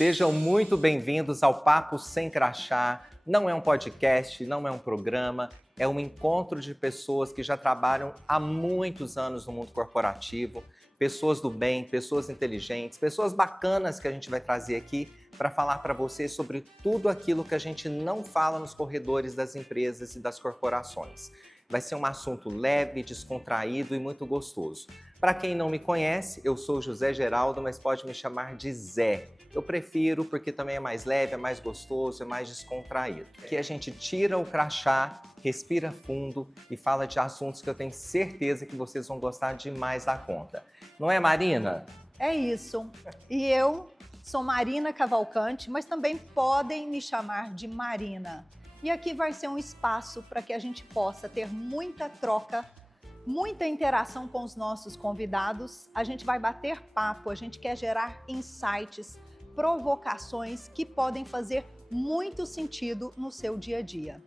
Sejam muito bem-vindos ao Papo Sem Crachá. Não é um podcast, não é um programa, é um encontro de pessoas que já trabalham há muitos anos no mundo corporativo, pessoas do bem, pessoas inteligentes, pessoas bacanas que a gente vai trazer aqui para falar para vocês sobre tudo aquilo que a gente não fala nos corredores das empresas e das corporações. Vai ser um assunto leve, descontraído e muito gostoso. Para quem não me conhece, eu sou José Geraldo, mas pode me chamar de Zé. Eu prefiro porque também é mais leve, é mais gostoso, é mais descontraído. Aqui a gente tira o crachá, respira fundo e fala de assuntos que eu tenho certeza que vocês vão gostar demais da conta. Não é, Marina? É isso. E eu sou Marina Cavalcante, mas também podem me chamar de Marina. E aqui vai ser um espaço para que a gente possa ter muita troca, muita interação com os nossos convidados. A gente vai bater papo, a gente quer gerar insights, provocações que podem fazer muito sentido no seu dia a dia.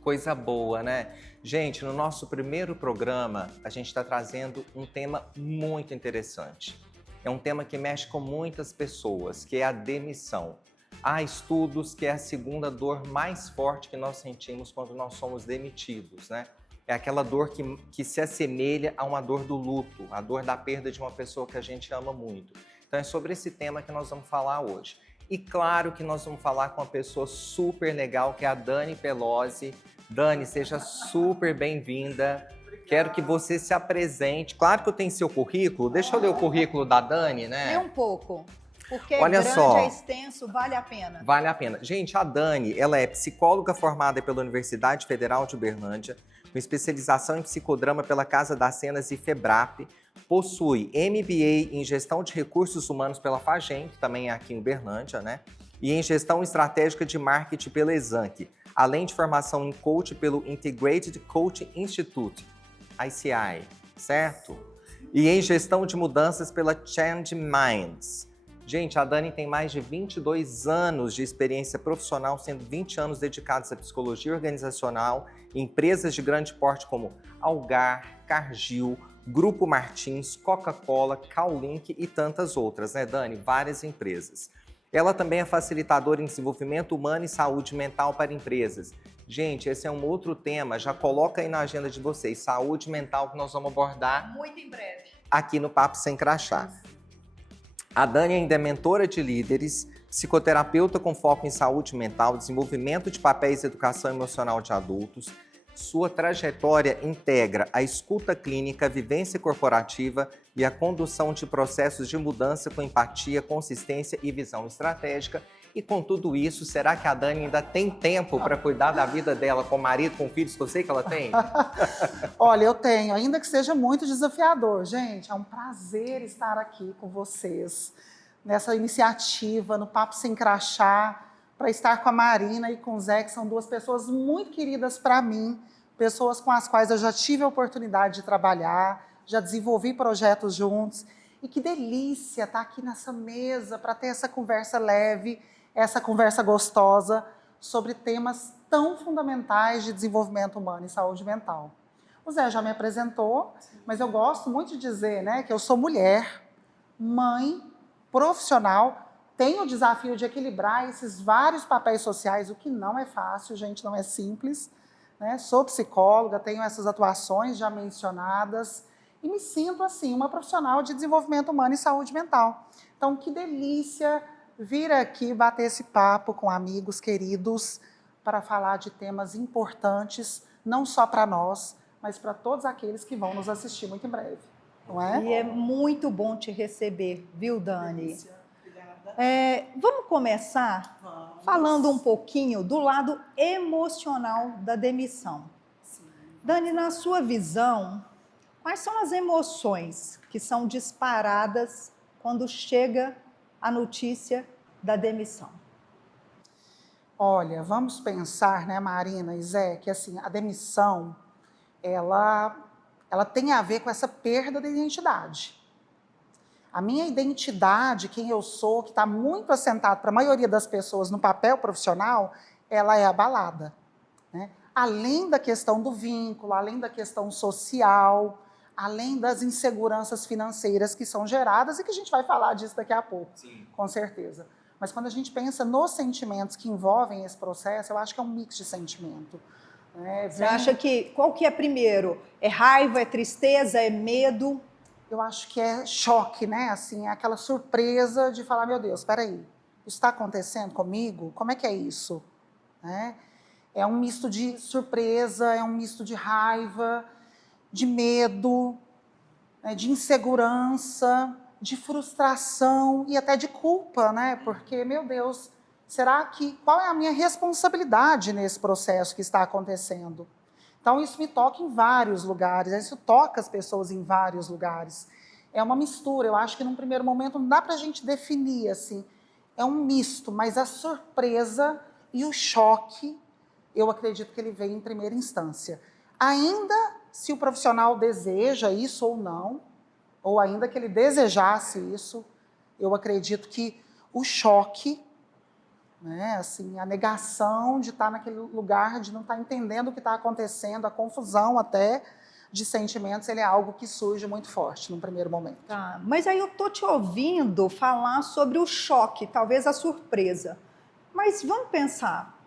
Coisa boa, né? Gente, no nosso primeiro programa, a gente está trazendo um tema muito interessante. É um tema que mexe com muitas pessoas, que é a demissão. Há estudos que é a segunda dor mais forte que nós sentimos quando nós somos demitidos, né? É aquela dor que se assemelha a uma dor do luto, a dor da perda de uma pessoa que a gente ama muito. Então é sobre esse tema que nós vamos falar hoje. E claro que nós vamos falar com uma pessoa super legal, que é a Dani Pelosi. Dani, seja super bem-vinda. Quero que você se apresente. Claro que eu tenho seu currículo. Deixa eu ler o currículo da Dani, né? Lê um pouco. Porque Olha grande, só, é extenso, vale a pena. Vale a pena. Gente, a Dani, ela é psicóloga formada pela Universidade Federal de Uberlândia, com especialização em psicodrama pela Casa das Cenas e FEBRAP, possui MBA em Gestão de Recursos Humanos pela FAGEM, que também é aqui em Uberlândia, né? E em Gestão Estratégica de Marketing pela Exanc, além de formação em Coach pelo Integrated Coaching Institute, ICI, certo? E em Gestão de Mudanças pela Change Minds. Gente, a Dani tem mais de 22 anos de experiência profissional, sendo 20 anos dedicados à psicologia organizacional em empresas de grande porte como Algar, Cargill, Grupo Martins, Coca-Cola, Cowlink e tantas outras, né, Dani? Várias empresas. Ela também é facilitadora em desenvolvimento humano e saúde mental para empresas. Gente, esse é um outro tema, já coloca aí na agenda de vocês, saúde mental, que nós vamos abordar Muito em breve. aqui no Papo Sem Crachá. A Dani ainda é mentora de líderes, psicoterapeuta com foco em saúde mental, desenvolvimento de papéis e educação emocional de adultos. Sua trajetória integra a escuta clínica, a vivência corporativa e a condução de processos de mudança com empatia, consistência e visão estratégica. E com tudo isso, será que a Dani ainda tem tempo para cuidar da vida dela com o marido, com filhos, que eu sei que ela tem? Olha, eu tenho, ainda que seja muito desafiador. Gente, é um prazer estar aqui com vocês, nessa iniciativa, no Papo Sem Crachá, para estar com a Marina e com o Zé, que são duas pessoas muito queridas para mim, pessoas com as quais eu já tive a oportunidade de trabalhar, já desenvolvi projetos juntos. E que delícia estar aqui nessa mesa para ter essa conversa leve, essa conversa gostosa sobre temas tão fundamentais de desenvolvimento humano e saúde mental. O Zé já me apresentou, mas eu gosto muito de dizer, né, que eu sou mulher, mãe, profissional, tenho o desafio de equilibrar esses vários papéis sociais, o que não é fácil, gente, não é simples, né? Sou psicóloga, tenho essas atuações já mencionadas e me sinto, assim, uma profissional de desenvolvimento humano e saúde mental. Então, que delícia vir aqui bater esse papo com amigos queridos para falar de temas importantes, não só para nós, mas para todos aqueles que vão nos assistir muito em breve, não é? E é muito bom te receber, viu, Dani? Vamos começar falando um pouquinho do lado emocional da demissão. Sim. Dani, na sua visão, quais são as emoções que são disparadas quando chega a notícia da demissão? Olha, vamos pensar, né, Marina e Zé, que assim, a demissão, ela tem a ver com essa perda da identidade. A minha identidade, quem eu sou, que está muito assentado para a maioria das pessoas no papel profissional, ela é abalada, né? Além da questão do vínculo, além da questão social, além das inseguranças financeiras que são geradas e que a gente vai falar disso daqui a pouco, Sim. com certeza. Mas quando a gente pensa nos sentimentos que envolvem esse processo, eu acho que é um mix de sentimento. Né? Você acha que, qual que é primeiro? É raiva, é tristeza, é medo? Eu acho que é choque, né? Assim, é aquela surpresa de falar, meu Deus, espera aí, isso está acontecendo comigo? Como é que é isso? Né? É um misto de surpresa, é um misto de raiva, de medo, né? De insegurança, de frustração e até de culpa, né? Porque, meu Deus, qual é a minha responsabilidade nesse processo que está acontecendo? Então, isso me toca em vários lugares, isso toca as pessoas em vários lugares. É uma mistura, eu acho que num primeiro momento não dá para a gente definir assim, é um misto, mas a surpresa e o choque, eu acredito que ele vem em primeira instância. Ainda se o profissional deseja isso ou não, ou ainda que ele desejasse isso, eu acredito que o choque, né, assim, a negação de estar naquele lugar, de não estar entendendo o que está acontecendo, a confusão até de sentimentos, ele é algo que surge muito forte num primeiro momento. Tá, mas aí eu tô te ouvindo falar sobre o choque, talvez a surpresa. Mas vamos pensar,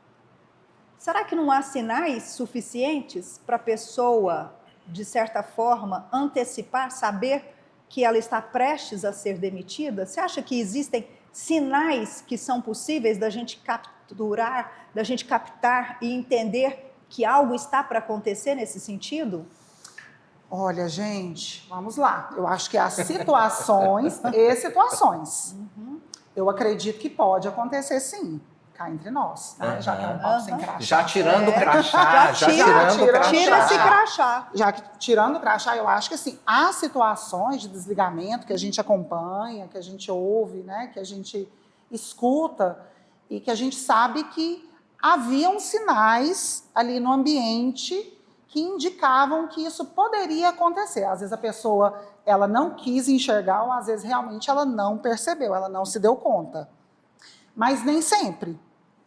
será que não há sinais suficientes para a pessoa, de certa forma, antecipar, saber que ela está prestes a ser demitida? Você acha que existem sinais que são possíveis da gente capturar, da gente captar e entender que algo está para acontecer nesse sentido? Olha, gente, vamos lá. Eu acho que há situações e situações. Eu acredito que pode acontecer, sim. Cá entre nós, né? Já que é um papo sem crachá. Já tirando o crachá, Tira esse crachá. Já que tirando o crachá, eu acho que assim, há situações de desligamento que a gente acompanha, que a gente ouve, né? Que a gente escuta e que a gente sabe que haviam sinais ali no ambiente que indicavam que isso poderia acontecer. Às vezes a pessoa ela não quis enxergar, ou às vezes realmente ela não percebeu, ela não se deu conta. Mas nem sempre.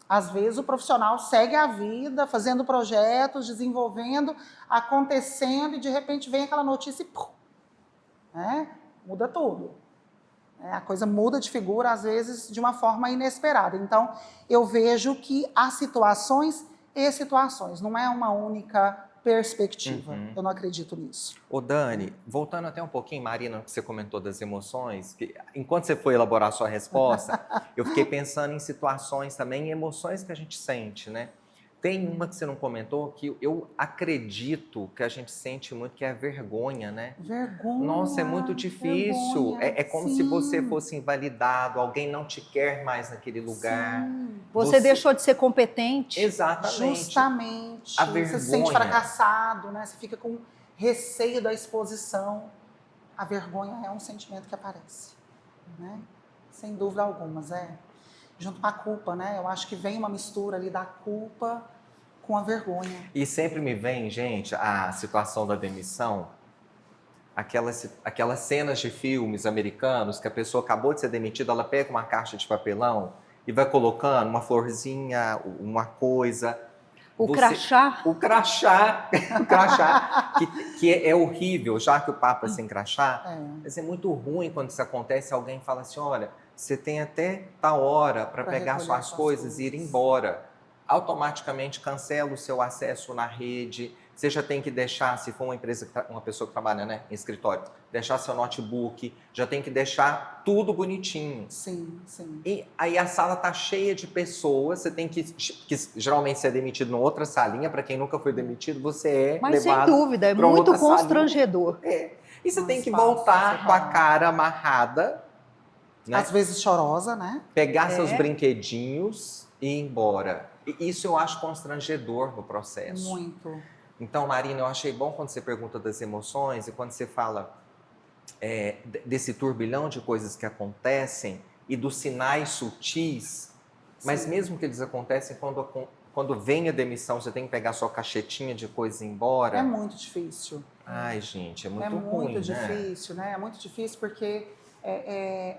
Às vezes o profissional segue a vida, fazendo projetos, desenvolvendo, acontecendo, e de repente vem aquela notícia e pum, né? Muda tudo. A coisa muda de figura, às vezes, de uma forma inesperada. Então, eu vejo que há situações e situações, não é uma única perspectiva. Eu não acredito nisso. Ô Dani, voltando até um pouquinho, Marina, que você comentou das emoções, que enquanto você foi elaborar a sua resposta, eu fiquei pensando em situações também, em emoções que a gente sente, né? Tem uma que você não comentou, que eu acredito que a gente sente muito, que é a vergonha, né? Vergonha. Nossa, é muito difícil. Vergonha, É como se você fosse invalidado, alguém não te quer mais naquele lugar. Sim. Você deixou de ser competente. Exatamente. Justamente. A Você vergonha. se sente fracassado, né? Você fica com receio da exposição. A vergonha é um sentimento que aparece, né? Sem dúvida alguma, Zé. Junto com a culpa, né? Eu acho que vem uma mistura ali da culpa com a vergonha. E sempre me vem, gente, a situação da demissão, aquelas cenas de filmes americanos que a pessoa acabou de ser demitida, ela pega uma caixa de papelão e vai colocando uma florzinha, uma coisa. Crachá. O crachá, que é horrível, já que o papo é sem crachá. Mas é muito ruim quando isso acontece, alguém fala assim, olha, você tem até tal hora para pegar suas coisas e ir embora. Automaticamente cancela o seu acesso na rede. Você já tem que deixar, se for uma pessoa que trabalha, né, em escritório, deixar seu notebook, já tem que deixar tudo bonitinho. Sim, sim. E aí a sala tá cheia de pessoas, você tem que geralmente ser demitido em outra salinha, para quem nunca foi demitido, você é Mas levado sem dúvida, é muito constrangedor. E você tem que voltar com a cara amarrada, né? Às vezes chorosa, né? Pegar seus brinquedinhos e ir embora. E isso eu acho constrangedor no processo. Muito. Então, Marina, eu achei bom quando você pergunta das emoções e quando você fala desse turbilhão de coisas que acontecem e dos sinais sutis, mas mesmo que eles acontecem quando vem a demissão, você tem que pegar sua caixetinha de coisa e ir embora. É muito difícil. Ai, gente, é muito ruim, É muito difícil, né? É muito difícil porque,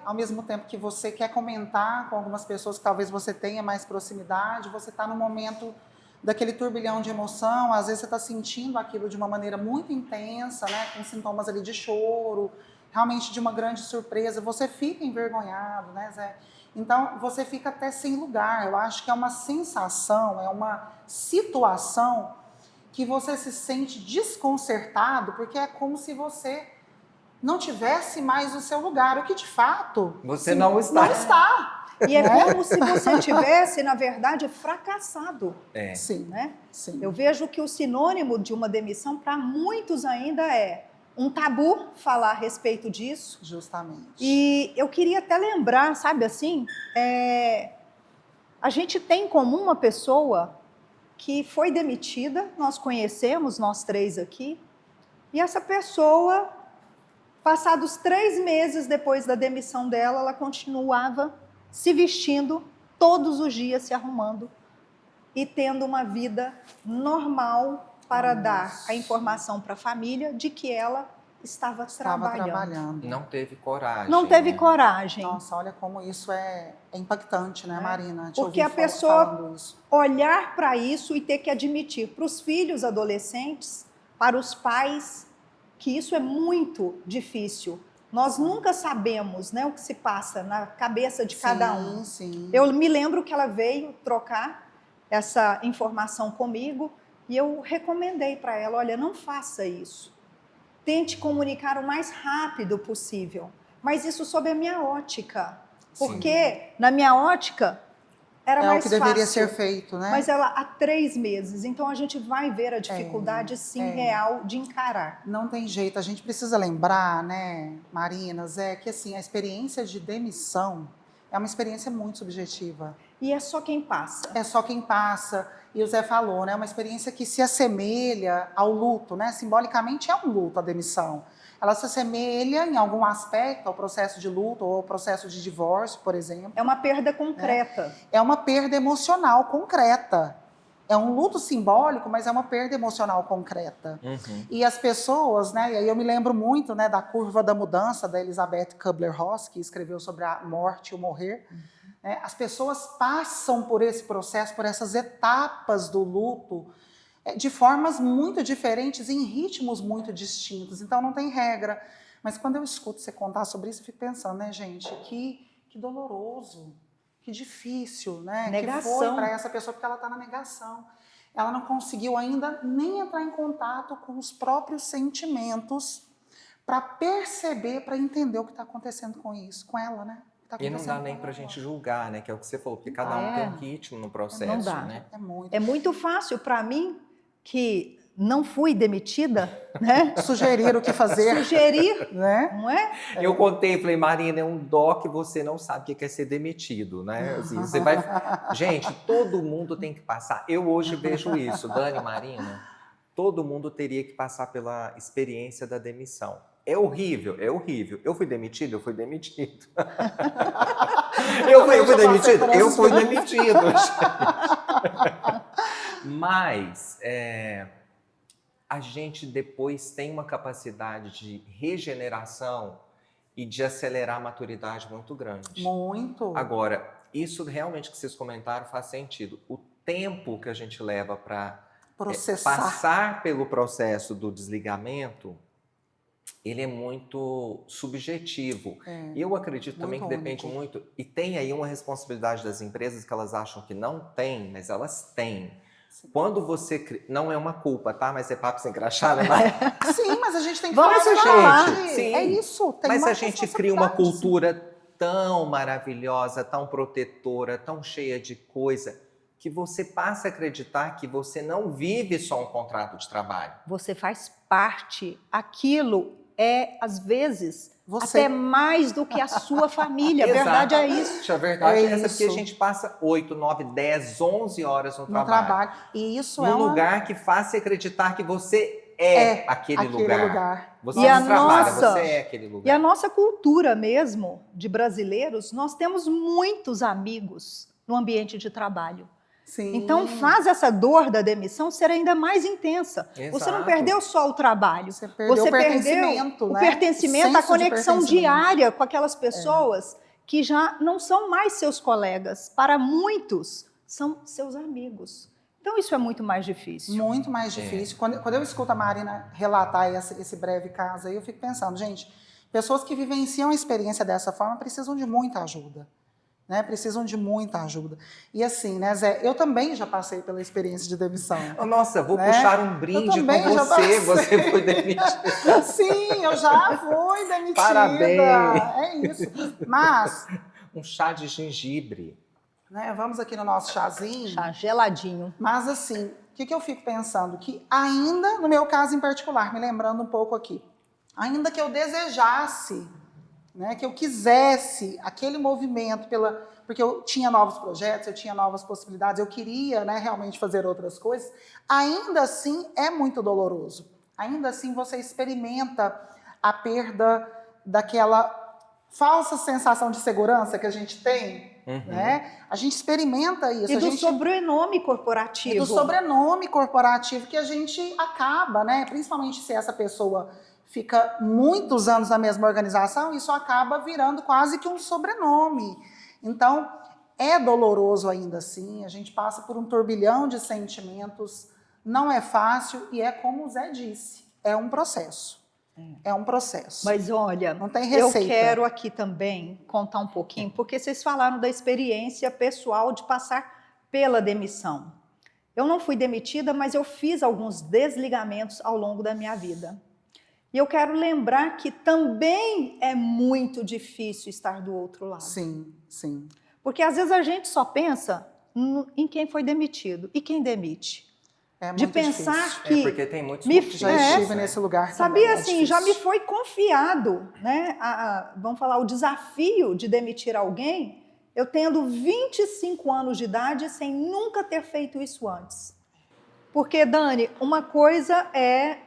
ao mesmo tempo que você quer comentar com algumas pessoas que talvez você tenha mais proximidade, você está no momento daquele turbilhão de emoção, às vezes você está sentindo aquilo de uma maneira muito intensa, né, com sintomas ali de choro, realmente de uma grande surpresa, você fica envergonhado, né, Zé? Então, você fica até sem lugar. Eu acho que é uma sensação, é uma situação que você se sente desconcertado, porque é como se você não tivesse mais o seu lugar, o que de fato Você não está. Não está. E é Né? como se você tivesse, na verdade, fracassado. É. Sim, Né? sim. Eu vejo que o sinônimo de uma demissão, para muitos ainda, é um tabu falar a respeito disso. Justamente. E eu queria até lembrar, sabe assim, a gente tem em comum uma pessoa que foi demitida, nós conhecemos, nós três aqui, e essa pessoa, passados 3 meses depois da demissão dela, ela continuava se vestindo todos os dias, se arrumando e tendo uma vida normal para dar a informação para a família de que ela estava trabalhando. Não teve coragem. Não teve né? coragem. Nossa, olha como isso é impactante, né, Marina? Te Porque ouvir a pessoa falando isso. olhar para isso e ter que admitir para os filhos adolescentes, para os pais, que isso é muito difícil. Nós nunca sabemos, né, o que se passa na cabeça de cada um. Sim. Eu me lembro que ela veio trocar essa informação comigo e eu recomendei para ela, olha, não faça isso. Tente comunicar o mais rápido possível, mas isso sob a minha ótica. Porque, na minha ótica, era mais fácil. É o que deveria ser feito, né? Mas ela há 3 meses, então a gente vai ver a dificuldade, sim, real de encarar. Não tem jeito, a gente precisa lembrar, né, Marina, Zé, que assim, a experiência de demissão é uma experiência muito subjetiva. E é só quem passa. É só quem passa. E o Zé falou, né? É uma experiência que se assemelha ao luto, né? Simbolicamente é um luto a demissão. Ela se assemelha em algum aspecto ao processo de luto ou ao processo de divórcio, por exemplo. É uma perda concreta. É uma perda emocional concreta. É um luto simbólico, mas é uma perda emocional concreta. Uhum. E as pessoas, né? E aí eu me lembro muito, né, da curva da mudança da Elizabeth Kubler-Ross, que escreveu sobre a morte e o morrer. As pessoas passam por esse processo, por essas etapas do luto, de formas muito diferentes, em ritmos muito distintos. Então, não tem regra. Mas quando eu escuto você contar sobre isso, eu fico pensando, né, gente, que doloroso, que difícil, né? Negação. Que foi para essa pessoa, porque ela está na negação. Ela não conseguiu ainda nem entrar em contato com os próprios sentimentos para perceber, para entender o que está acontecendo com isso, com ela, né? E não dá nem pra gente julgar, né? Que é o que você falou, porque cada um tem um ritmo no processo, Não dá. né? É muito fácil para mim, que não fui demitida, né? Sugerir o que fazer. Sugerir, né? não é? Eu contei, falei, Marina, é um dó que você não sabe o que é ser demitido, né? Assim, você vai... Gente, todo mundo tem que passar. Eu hoje vejo isso, Dani, Marina, todo mundo teria que passar pela experiência da demissão. É horrível, é horrível. Eu fui demitido? Eu fui demitido. Eu fui demitido? Eu fui demitido. Mas a gente depois tem uma capacidade de regeneração e de acelerar a maturidade muito grande. Muito. Agora, isso realmente que vocês comentaram faz sentido. O tempo que a gente leva para passar pelo processo do desligamento, ele é muito subjetivo. E eu acredito também que depende muito, e tem aí uma responsabilidade das empresas que elas acham que não tem, mas elas têm. Sim. Quando você... Não é uma culpa, tá? Mas é papo sem crachá, né? Sim, mas a gente tem que falar. Sim. É isso. Tem mas uma a gente cria uma cultura tão maravilhosa, tão protetora, tão cheia de coisa, que você passa a acreditar que você não vive só um contrato de trabalho. Você faz parte. Aquilo é, às vezes, até mais do que a sua família. A verdade é isso. A verdade é essa, porque a gente passa 8, 9, 10, 11 horas no trabalho. E isso num lugar que faz você acreditar que você é aquele lugar. Você não trabalha, você é aquele lugar. E a nossa cultura mesmo, de brasileiros, nós temos muitos amigos no ambiente de trabalho. Sim. Então faz essa dor da demissão ser ainda mais intensa. Exato. Você não perdeu só o trabalho. Você perdeu o pertencimento, o pertencimento, a conexão diária com aquelas pessoas que já não são mais seus colegas. Para muitos, são seus amigos. Então isso é muito mais difícil. Muito mais difícil. Quando eu escuto a Marina relatar esse breve caso aí, eu fico pensando, gente, pessoas que vivenciam a experiência dessa forma precisam de muita ajuda. né? Precisam de muita ajuda. E assim, né, Zé, eu também já passei pela experiência de demissão. Nossa, vou né? puxar um brinde com você foi demitida. Sim, eu já fui demitida. Parabéns. É isso. Mas... um chá de gengibre. Né, vamos aqui no nosso chazinho. Chá geladinho. Mas assim, o que eu fico pensando? Que ainda, no meu caso em particular, me lembrando um pouco aqui, ainda que eu desejasse, né, que eu quisesse aquele movimento, porque eu tinha novos projetos, eu tinha novas possibilidades, eu queria, né, realmente fazer outras coisas, ainda assim é muito doloroso. Ainda assim você experimenta a perda daquela falsa sensação de segurança que a gente tem. Né? A gente experimenta isso. E do sobrenome corporativo. E do sobrenome corporativo que a gente acaba, né? Principalmente se essa pessoa fica muitos anos na mesma organização, isso acaba virando quase que um sobrenome. Então, é doloroso ainda assim, a gente passa por um turbilhão de sentimentos, não é fácil e é como o Zé disse, é um processo. É um processo. Mas olha, não tem receita. Eu quero aqui também contar um pouquinho, porque vocês falaram da experiência pessoal de passar pela demissão. Eu não fui demitida, mas eu fiz alguns desligamentos ao longo da minha vida. E eu quero lembrar que também é muito difícil estar do outro lado. Sim, sim. Porque às vezes a gente só pensa em quem foi demitido e quem demite. De pensar difícil. que porque tem muitos já estive nesse lugar. Sabia também, assim, já me foi confiado, né? Vamos falar, o desafio de demitir alguém, eu tendo 25 anos de idade sem nunca ter feito isso antes. Porque, Dani, uma coisa é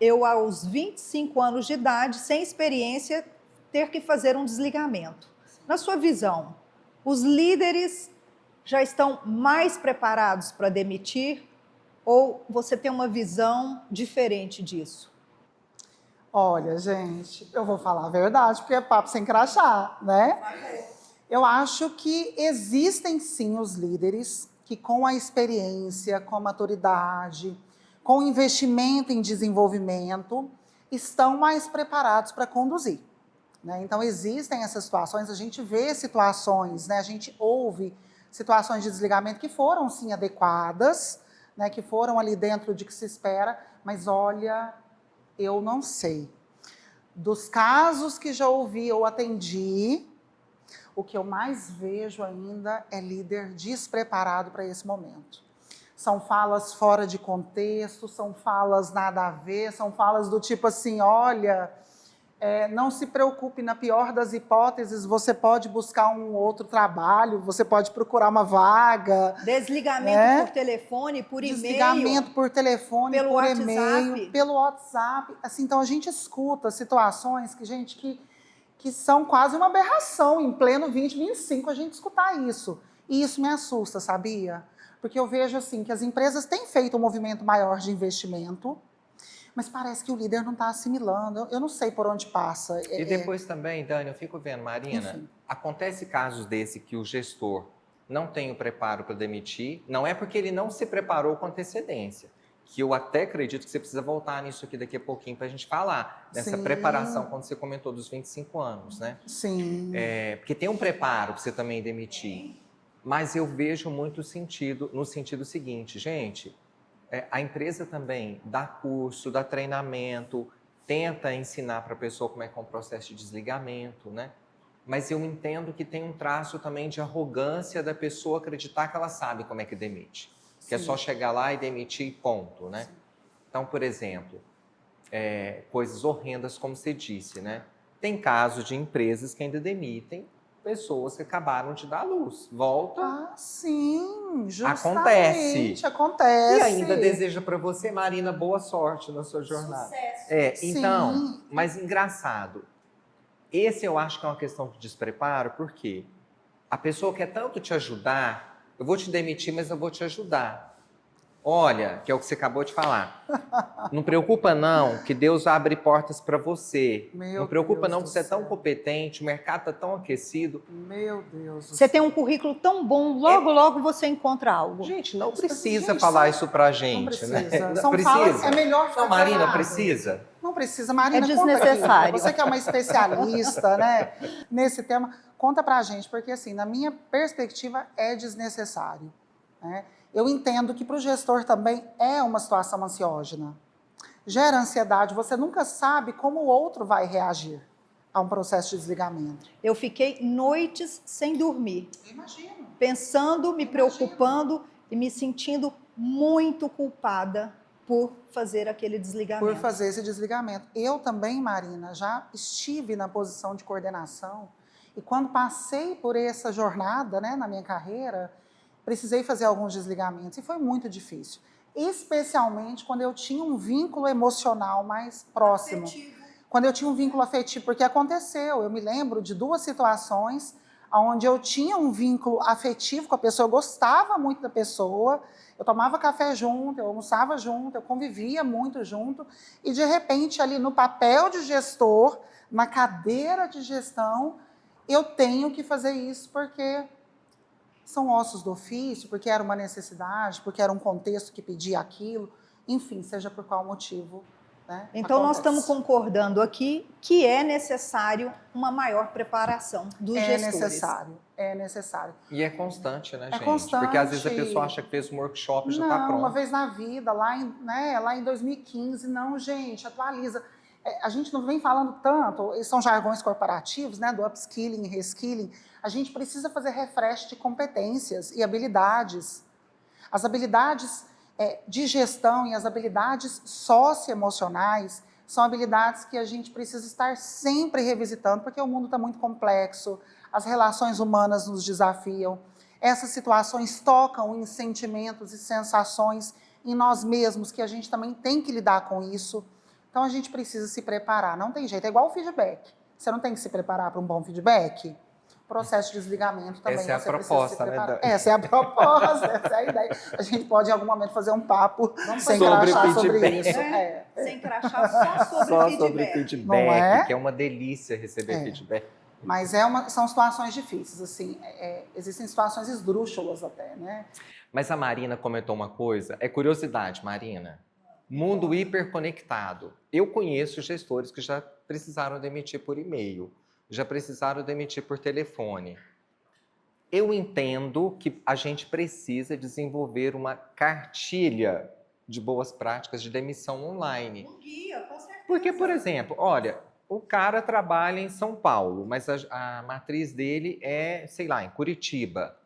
eu aos 25 anos de idade, sem experiência, ter que fazer um desligamento. Na sua visão, os líderes já estão mais preparados para demitir? Ou você tem uma visão diferente disso? Olha, gente, eu vou falar a verdade, porque é papo sem crachá, né? Eu acho que existem sim os líderes que com a experiência, com a maturidade, com o investimento em desenvolvimento, estão mais preparados para conduzir. Né? Então, existem essas situações, a gente vê situações, né? A gente ouve situações de desligamento que foram sim adequadas, né, que foram ali dentro de que se espera, mas olha, eu não sei. Dos casos que já ouvi ou atendi, o que eu mais vejo ainda é líder despreparado para esse momento. São falas fora de contexto, são falas nada a ver, são falas do tipo assim, olha... não se preocupe, na pior das hipóteses, você pode buscar um outro trabalho, você pode procurar uma vaga. Desligamento por telefone, por e-mail. Desligamento por telefone, pelo por WhatsApp. e-mail, pelo WhatsApp. Assim, então, a gente escuta situações que são quase uma aberração, em pleno 2025, a gente escutar isso. E isso me assusta, sabia? Porque eu vejo assim, que as empresas têm feito um movimento maior de investimento, mas parece que o líder não está assimilando. Eu não sei por onde passa. E depois também, Dani, eu fico vendo, Marina, Enfim. Acontece casos desse que o gestor não tem o preparo para demitir, não é porque ele não se preparou com antecedência, que eu até acredito que você precisa voltar nisso aqui daqui a pouquinho para a gente falar, dessa preparação, quando você comentou dos 25 anos, né? Sim. Porque tem um preparo para você também demitir, mas eu vejo muito sentido, no sentido seguinte, gente... a empresa também dá curso, dá treinamento, tenta ensinar para a pessoa como é que é um processo de desligamento, né? Mas eu entendo que tem um traço também de arrogância da pessoa acreditar que ela sabe como é que demite. Sim. Que é só chegar lá e demitir e ponto, né? Sim. Então, por exemplo, coisas horrendas como você disse, né? Tem casos de empresas que ainda demitem pessoas que acabaram de dar à luz. Volta. Ah, sim, justamente. Acontece. E ainda deseja para você, Marina, boa sorte na sua jornada. Sucesso. Então, Sim. mas engraçado. Esse eu acho que é uma questão de despreparo, porque a pessoa quer tanto te ajudar, eu vou te demitir, mas eu vou te ajudar. Olha, que é o que você acabou de falar. Não preocupa não, que Deus abre portas para você. Não preocupa não, que você é tão competente, o mercado está tão aquecido. Meu Deus do Você tem um currículo tão bom, logo você encontra algo. Gente, não precisa falar isso pra gente, não né? precisa. Não precisa. É melhor ficar Não, Marina, calado. Precisa. Não precisa, Marina. É desnecessário. Você que é uma especialista, né, nesse tema, Conta pra gente, porque assim, na minha perspectiva é desnecessário, né? Eu entendo que para o gestor também é uma situação ansiógena. Gera ansiedade, você nunca sabe como o outro vai reagir a um processo de desligamento. Eu fiquei noites sem dormir, Imagino. pensando, me preocupando e me sentindo muito culpada por fazer aquele desligamento. Por fazer esse desligamento. Eu também, Marina, já estive na posição de coordenação e quando passei por essa jornada, né, na minha carreira, precisei fazer alguns desligamentos e foi muito difícil. Especialmente quando eu tinha um vínculo emocional mais próximo. Afetivo. Quando eu tinha um vínculo afetivo, porque aconteceu, eu me lembro de 2 situações onde eu tinha um vínculo afetivo com a pessoa, eu gostava muito da pessoa, eu tomava café junto, eu almoçava junto, eu convivia muito junto, e de repente ali no papel de gestor, na cadeira de gestão, eu tenho que fazer isso porque são ossos do ofício, porque era uma necessidade, porque era um contexto que pedia aquilo, enfim, seja por qual motivo. Né, então, nós acontece. estamos concordando aqui que é necessário uma maior preparação dos gestores. É necessário. E é constante, né, gente? Constante. Porque às vezes a pessoa acha que fez um workshop e já está pronto. Uma vez na vida, lá em 2015, não, gente, atualiza. A gente não vem falando tanto, são jargões corporativos, né, do upskilling e reskilling. A gente precisa fazer refresh de competências e habilidades. As habilidades de gestão e as habilidades socioemocionais são habilidades que a gente precisa estar sempre revisitando, porque o mundo está muito complexo, as relações humanas nos desafiam, essas situações tocam em sentimentos e sensações em nós mesmos, que a gente também tem que lidar com isso. Então, a gente precisa se preparar, não tem jeito, é igual o feedback. Você não tem que se preparar para um bom feedback? Processo de desligamento também. Essa é a proposta, né? Essa é a proposta, essa é a ideia. A gente pode, em algum momento, fazer um papo sem sobre crachá sobre feedback. isso. Sem crachá, só sobre feedback. Não é? Que é uma delícia receber feedback. Mas são situações difíceis, assim, existem situações esdrúxulas até, né? Mas a Marina comentou uma coisa, é curiosidade, Marina. Mundo hiperconectado. Eu conheço gestores que já precisaram demitir por e-mail, já precisaram demitir por telefone. Eu entendo que a gente precisa desenvolver uma cartilha de boas práticas de demissão online. Um guia, com certeza. Porque, por exemplo, olha, o cara trabalha em São Paulo, mas a matriz dele é, sei lá, em Curitiba.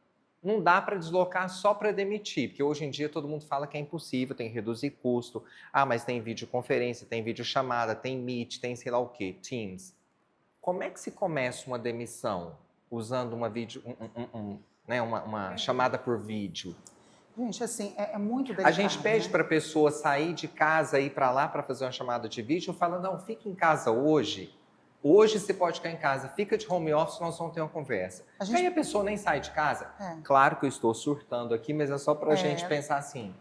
Não dá para deslocar só para demitir, porque hoje em dia todo mundo fala que é impossível, tem que reduzir custo. Ah, mas tem videoconferência, tem videochamada, tem Meet, tem sei lá o quê, Teams. Como é que se começa uma demissão usando uma chamada por vídeo? Gente, assim, é muito delicado. A gente pede, né? para a pessoa sair de casa e ir para lá para fazer uma chamada de vídeo, fala, não, fica em casa hoje. Hoje você pode ficar em casa, fica de home office, nós vamos ter uma conversa. Aí a pessoa nem sai de casa. Claro que eu estou surtando aqui, mas é só para a gente pensar assim.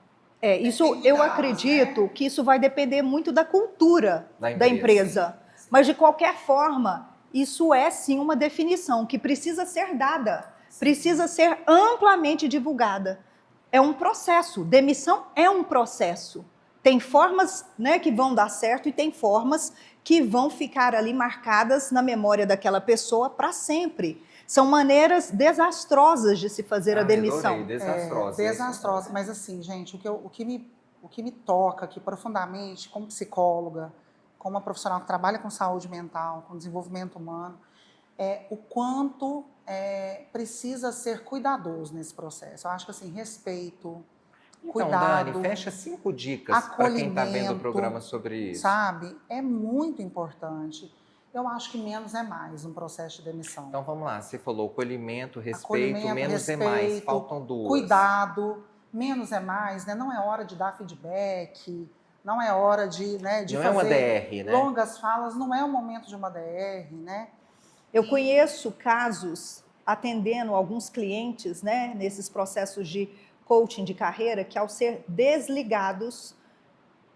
Eu acredito que isso vai depender muito da cultura da empresa. Mas, de qualquer forma, isso é sim uma definição que precisa ser dada, precisa ser amplamente divulgada. É um processo, demissão é um processo. Tem formas, né, que vão dar certo e tem formas que vão ficar ali marcadas na memória daquela pessoa para sempre. São maneiras desastrosas de se fazer a demissão. Adorei, desastrosa. Desastrosa, mas assim, gente, o que me toca aqui profundamente, como psicóloga, como uma profissional que trabalha com saúde mental, com desenvolvimento humano, é o quanto precisa ser cuidadoso nesse processo. Eu acho que assim, respeito, cuidado. Dani, fecha 5 dicas para quem está vendo o programa sobre isso. Sabe? É muito importante. Eu acho que menos é mais no processo de demissão. Então vamos lá, você falou acolhimento, respeito, menos é mais, faltam 2. Cuidado, menos é mais, né? Não é hora de dar feedback, não é hora de não fazer é uma DR, né? longas falas, não é o momento de uma DR, né? Eu conheço casos, atendendo alguns clientes, né, nesses processos de coaching de carreira, que ao ser desligados,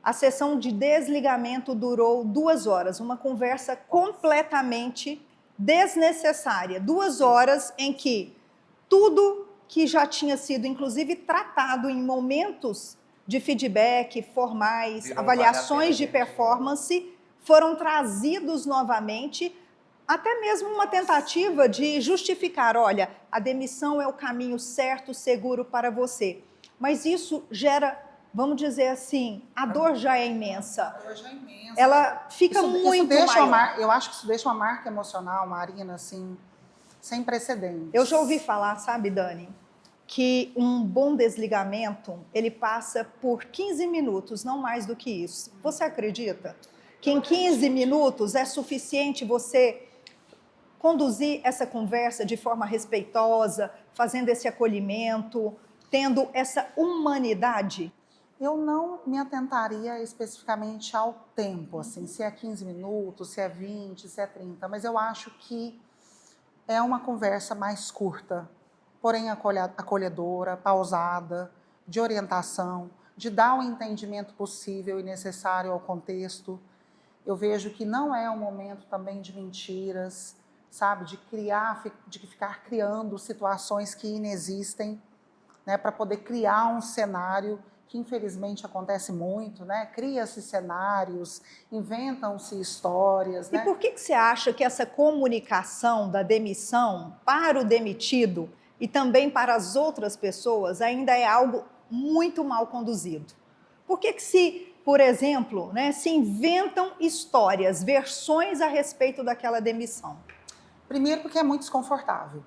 a sessão de desligamento durou 2 horas, uma conversa completamente desnecessária. 2 horas em que tudo que já tinha sido, inclusive, tratado em momentos de feedback formais, avaliações de performance, foram trazidos novamente até mesmo uma tentativa de justificar, olha, a demissão é o caminho certo, seguro para você. Mas isso gera, vamos dizer assim, a dor já é imensa. A dor já é imensa. Ela fica muito maior. Eu acho que isso deixa uma marca emocional, Marina, assim, sem precedentes. Eu já ouvi falar, sabe, Dani, que um bom desligamento, ele passa por 15 minutos, não mais do que isso. Você acredita que em 15 minutos é suficiente você conduzir essa conversa de forma respeitosa, fazendo esse acolhimento, tendo essa humanidade? Eu não me atentaria especificamente ao tempo, assim, se é 15 minutos, se é 20, se é 30, mas eu acho que é uma conversa mais curta, porém acolhedora, pausada, de orientação, de dar o entendimento possível e necessário ao contexto. Eu vejo que não é um momento também de mentiras, sabe, de ficar criando situações que inexistem, né, para poder criar um cenário que infelizmente acontece muito, né? Cria-se cenários, inventam-se histórias. E né? por que você acha que essa comunicação da demissão para o demitido e também para as outras pessoas ainda é algo muito mal conduzido? Por que se, por exemplo, né, se inventam histórias, versões a respeito daquela demissão? Primeiro porque é muito desconfortável.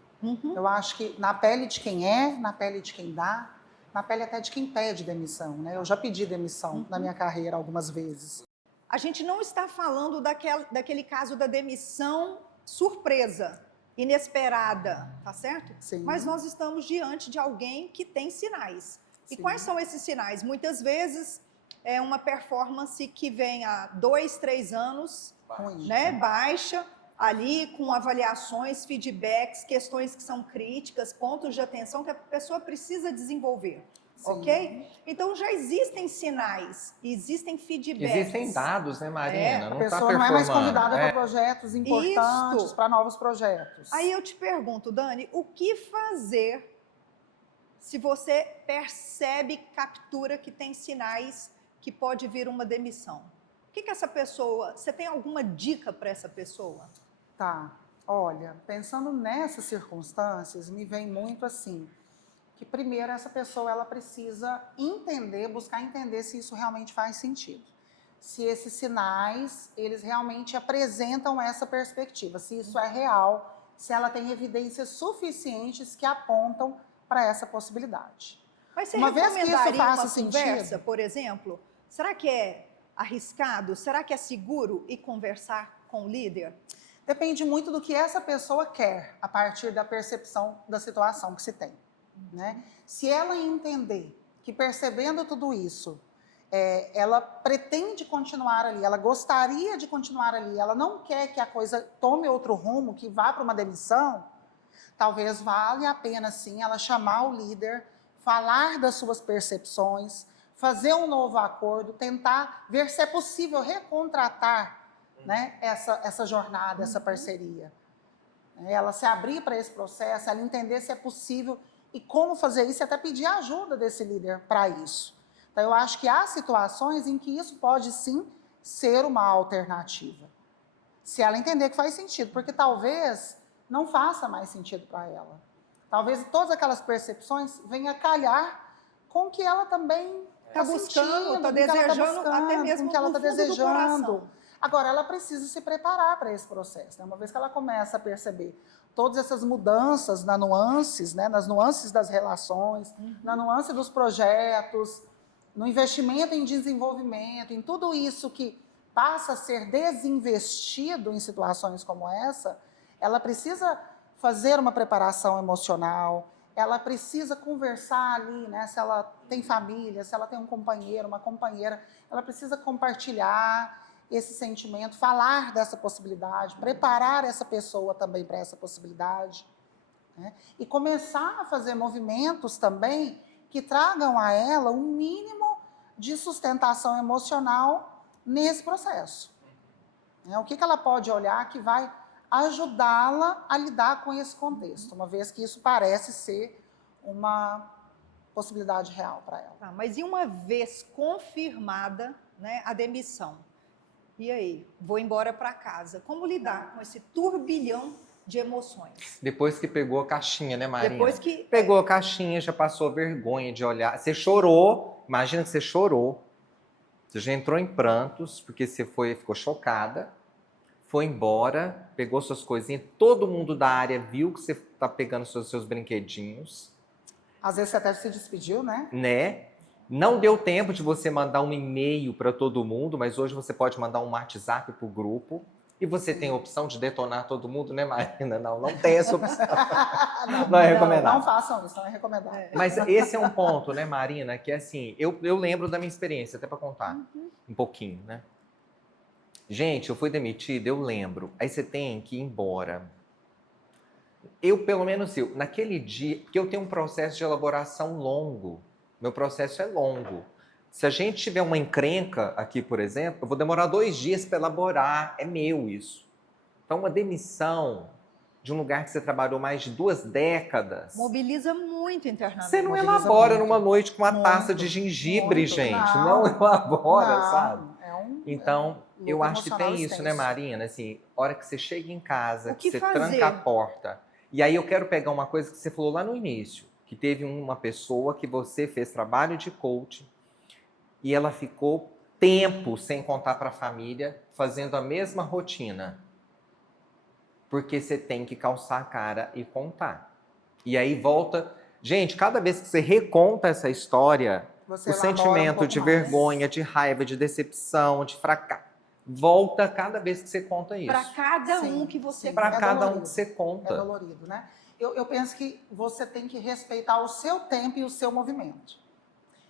Eu acho que na pele de quem é, na pele de quem dá, na pele até de quem pede demissão, né? Eu já pedi demissão na minha carreira algumas vezes. A gente não está falando daquele caso da demissão surpresa, inesperada, tá certo? Sim. Mas nós estamos diante de alguém que tem sinais. E Sim. quais são esses sinais? Muitas vezes é uma performance que vem há 2, 3 anos, Ruim. né, baixa, ali com avaliações, feedbacks, questões que são críticas, pontos de atenção que a pessoa precisa desenvolver, Sim. ok? Então já existem sinais, existem feedbacks. Existem dados, né, Marina? A Não pessoa tá não é mais performando. convidada para projetos importantes, para novos projetos. Aí eu te pergunto, Dani, o que fazer se você percebe, captura que tem sinais que pode vir uma demissão? O que essa pessoa, você tem alguma dica para essa pessoa? Tá, olha, pensando nessas circunstâncias, me vem muito assim, que primeiro essa pessoa ela precisa entender, buscar entender se isso realmente faz sentido. Se esses sinais, eles realmente apresentam essa perspectiva, se isso é real, se ela tem evidências suficientes que apontam para essa possibilidade. Mas você Uma vez que isso recomendaria faça uma conversa, sentido, por exemplo? Será que é arriscado? Será que é seguro ir conversar com o líder? depende muito do que essa pessoa quer, a partir da percepção da situação que se tem. Né? Se ela entender que percebendo tudo isso, ela pretende continuar ali, ela gostaria de continuar ali, ela não quer que a coisa tome outro rumo, que vá para uma demissão, talvez valha a pena sim ela chamar o líder, falar das suas percepções, fazer um novo acordo, tentar ver se é possível recontratar, né, essa jornada, essa parceria. Ela se abrir para esse processo, ela entender se é possível e como fazer isso, e até pedir ajuda desse líder para isso. Então, eu acho que há situações em que isso pode sim ser uma alternativa. Se ela entender que faz sentido, porque talvez não faça mais sentido para ela. Talvez todas aquelas percepções venham a calhar com o que ela também está buscando, está desejando, até mesmo com o que ela no está fundo do desejando. coração. Agora, ela precisa se preparar para esse processo. Né? Uma vez que ela começa a perceber todas essas mudanças nas nuances das relações, na nuance dos projetos, no investimento em desenvolvimento, em tudo isso que passa a ser desinvestido em situações como essa, ela precisa fazer uma preparação emocional, ela precisa conversar ali, né? Se ela tem família, se ela tem um companheiro, uma companheira, ela precisa compartilhar esse sentimento, falar dessa possibilidade, preparar essa pessoa também para essa possibilidade, né? E começar a fazer movimentos também que tragam a ela um mínimo de sustentação emocional nesse processo. O que ela pode olhar que vai ajudá-la a lidar com esse contexto, uma vez que isso parece ser uma possibilidade real para ela. Tá, mas e uma vez confirmada, né, a demissão? E aí? Vou embora para casa. Como lidar com esse turbilhão de emoções? Depois que pegou a caixinha, né, Marina? Depois que Pegou a caixinha, já passou vergonha de olhar. Você chorou, imagina que você chorou. Você já entrou em prantos, porque você ficou chocada. Foi embora, pegou suas coisinhas. Todo mundo da área viu que você tá pegando seus brinquedinhos. Às vezes você até se despediu, né? Né? Não deu tempo de você mandar um e-mail para todo mundo, mas hoje você pode mandar um WhatsApp pro grupo. E você tem a opção de detonar todo mundo, né, Marina? Não tem essa opção. Não é recomendável. Não façam isso, não é recomendável. Mas esse é um ponto, né, Marina, que assim, eu lembro da minha experiência, até para contar um pouquinho, né? Gente, eu fui demitida, eu lembro. Aí você tem que ir embora. Pelo menos naquele dia, porque eu tenho um processo de elaboração longo. Meu processo é longo. Se a gente tiver uma encrenca aqui, por exemplo, eu vou demorar 2 dias para elaborar. É meu isso. Então, uma demissão de um lugar que você trabalhou mais de 2 décadas. mobiliza muito internamente. Você não Mobiliza elabora muito. numa noite com uma Muito, taça de gengibre, muito. gente. Não. Não elabora, Não, sabe? luto Então, eu acho que emocional tem isso, né, extenso. Marina? Assim, hora que você chega em casa, O que que você fazer? tranca a porta. E aí eu quero pegar uma coisa que você falou lá no início, que teve uma pessoa que você fez trabalho de coaching e ela ficou tempo sem contar para a família, fazendo a mesma rotina. Porque você tem que calçar a cara e contar. E aí volta... Gente, cada vez que você reconta essa história, Você o elabora um sentimento pouco de mais. vergonha, de raiva, de decepção, de fracasso, volta cada vez que você conta isso. Para cada Sim, um que você sim. Para É cada um dolorido. que você É conta. dolorido, né? Eu penso que você tem que respeitar o seu tempo e o seu movimento.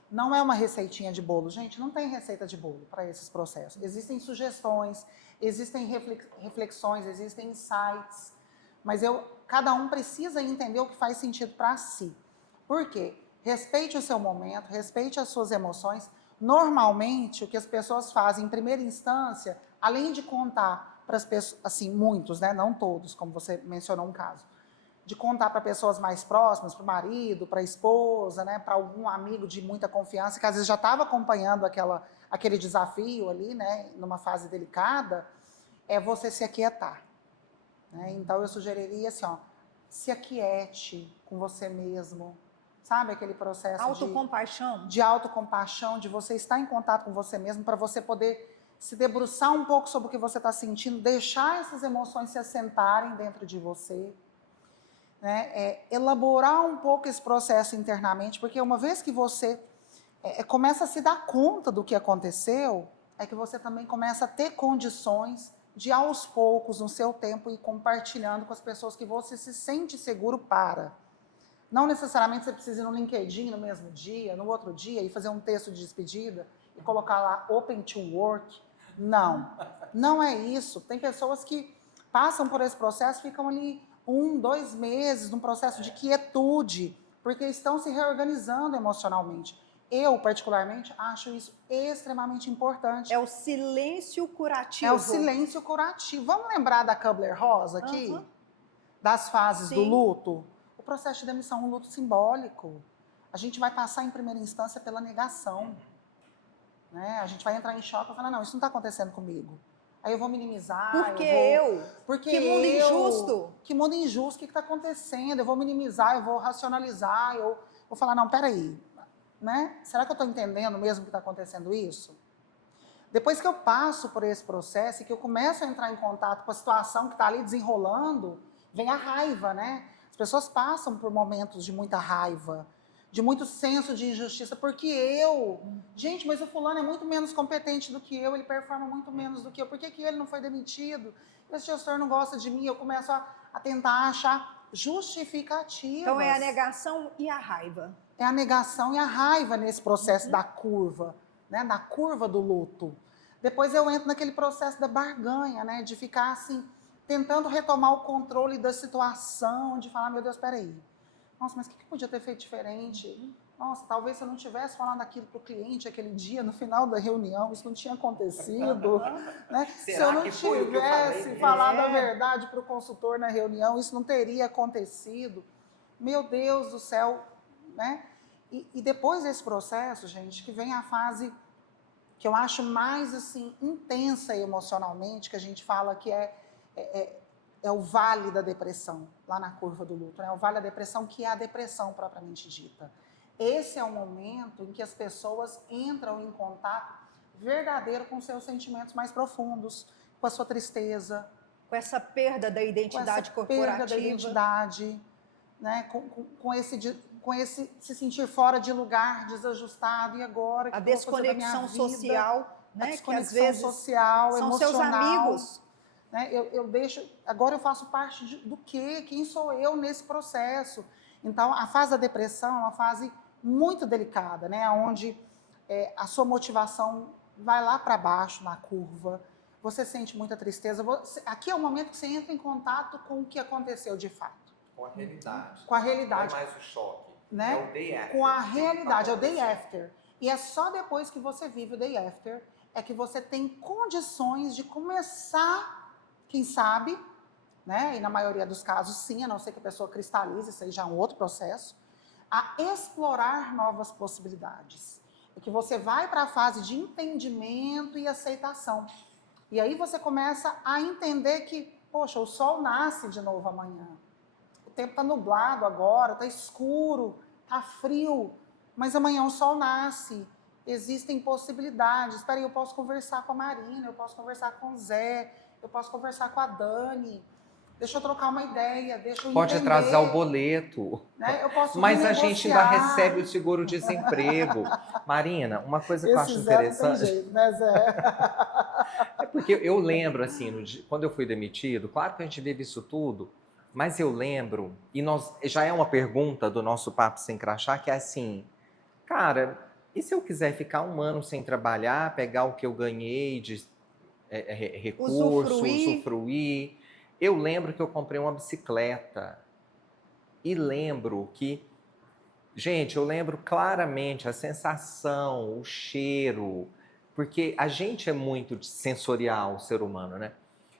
Não é uma receitinha de bolo. Gente, não tem receita de bolo para esses processos. Existem sugestões, existem reflexões, existem insights, mas cada um precisa entender o que faz sentido para si. Por quê? Respeite o seu momento, respeite as suas emoções. Normalmente, o que as pessoas fazem em primeira instância, além de contar para as pessoas, assim, muitos, né? Não todos, como você mencionou um caso, de contar para pessoas mais próximas, para o marido, para a esposa, né, para algum amigo de muita confiança, que às vezes já estava acompanhando aquele desafio ali, né, numa fase delicada, é você se aquietar. Né? Então, eu sugeriria assim, ó, se aquiete com você mesmo, sabe aquele processo autocompaixão. de autocompaixão, de você estar em contato com você mesmo, para você poder se debruçar um pouco sobre o que você está sentindo, deixar essas emoções se assentarem dentro de você, né? Elaborar um pouco esse processo internamente, porque uma vez que você começa a se dar conta do que aconteceu, é que você também começa a ter condições de, aos poucos, no seu tempo, ir compartilhando com as pessoas que você se sente seguro para. Não necessariamente você precisa ir no LinkedIn no mesmo dia, no outro dia, e fazer um texto de despedida e colocar lá Open to Work. Não, não é isso. Tem pessoas que passam por esse processo, ficam ali 1, 2 meses num processo de quietude, porque estão se reorganizando emocionalmente. Eu, particularmente, acho isso extremamente importante. É o silêncio curativo. É o silêncio curativo. Vamos lembrar da Kubler-Ross aqui? Uhum. Das fases do Sim. luto? O processo de demissão é um luto simbólico. A gente vai passar, em primeira instância, pela negação. Né? A gente vai entrar em choque e falar, não, isso não está acontecendo comigo. Aí eu vou minimizar. Porque que mundo injusto. Que mundo injusto, o que está acontecendo? Eu vou minimizar, eu vou racionalizar, eu vou falar, não, peraí, né? Será que eu estou entendendo mesmo que está acontecendo isso? Depois que eu passo por esse processo e que eu começo a entrar em contato com a situação que está ali desenrolando, vem a raiva, né? As pessoas passam por momentos de muita raiva, de muito senso de injustiça, porque gente, mas o fulano é muito menos competente do que eu, ele performa muito menos do que eu, por que ele não foi demitido? Esse gestor não gosta de mim, eu começo a tentar achar justificativas. Então é a negação e a raiva. É a negação e a raiva nesse processo da curva, né, na curva do luto. Depois eu entro naquele processo da barganha, né, de ficar assim, tentando retomar o controle da situação, de falar, meu Deus, peraí, nossa, mas o que podia ter feito diferente? Nossa, talvez se eu não tivesse falado aquilo para o cliente aquele dia, no final da reunião, isso não tinha acontecido. Né? Se eu não tivesse falado a verdade para o consultor na reunião, isso não teria acontecido. Meu Deus do céu, né? E depois desse processo, gente, que vem a fase que eu acho mais assim intensa emocionalmente, que a gente fala que é o vale da depressão, lá na curva do luto, né? O vale da depressão, que é a depressão propriamente dita. Esse é o momento em que as pessoas entram em contato verdadeiro com seus sentimentos mais profundos, com a sua tristeza, Com essa perda da identidade corporativa. perda da identidade, né? com esse se sentir fora de lugar, desajustado, e agora? A desconexão social, né? A desconexão que às vezes social, são emocional. seus amigos. Né? Agora eu faço parte do quê? Quem sou eu nesse processo? Então, a fase da depressão é uma fase muito delicada, né? Onde a sua motivação vai lá para baixo na curva, você sente muita tristeza. Aqui é o momento que você entra em contato com o que aconteceu de fato. Com a realidade. Com a realidade. Não é mais o choque. Né? É o day after. Com a realidade, é o day after. E é só depois que você vive o day after é que você tem condições de começar, quem sabe, né? E na maioria dos casos sim, a não ser que a pessoa cristalize, isso aí já é um outro processo, a explorar novas possibilidades. É que você vai para a fase de entendimento e aceitação. E aí você começa a entender que, poxa, o sol nasce de novo amanhã. O tempo está nublado agora, está escuro, está frio, mas amanhã o sol nasce. Existem possibilidades. Espera aí, eu posso conversar com a Marina, eu posso conversar com o Zé, eu posso conversar com a Dani. Deixa eu trocar uma ideia, deixa eu Pode entender, atrasar o boleto. né? Eu posso Mas a gente ainda renegociar. recebe o seguro-desemprego. Marina, uma coisa que eu acho Esse Zé não tem interessante... jeito, né, Zé? É porque eu lembro, assim, quando eu fui demitido, claro que a gente vive isso tudo, mas eu lembro, e já é uma pergunta do nosso Papo Sem Crachá, que é assim, cara, e se eu quiser ficar 1 ano sem trabalhar, pegar o que eu ganhei de recurso, usufruir? Eu lembro que eu comprei uma bicicleta e lembro que, gente, eu lembro claramente a sensação, o cheiro, porque a gente é muito sensorial, o ser humano, né?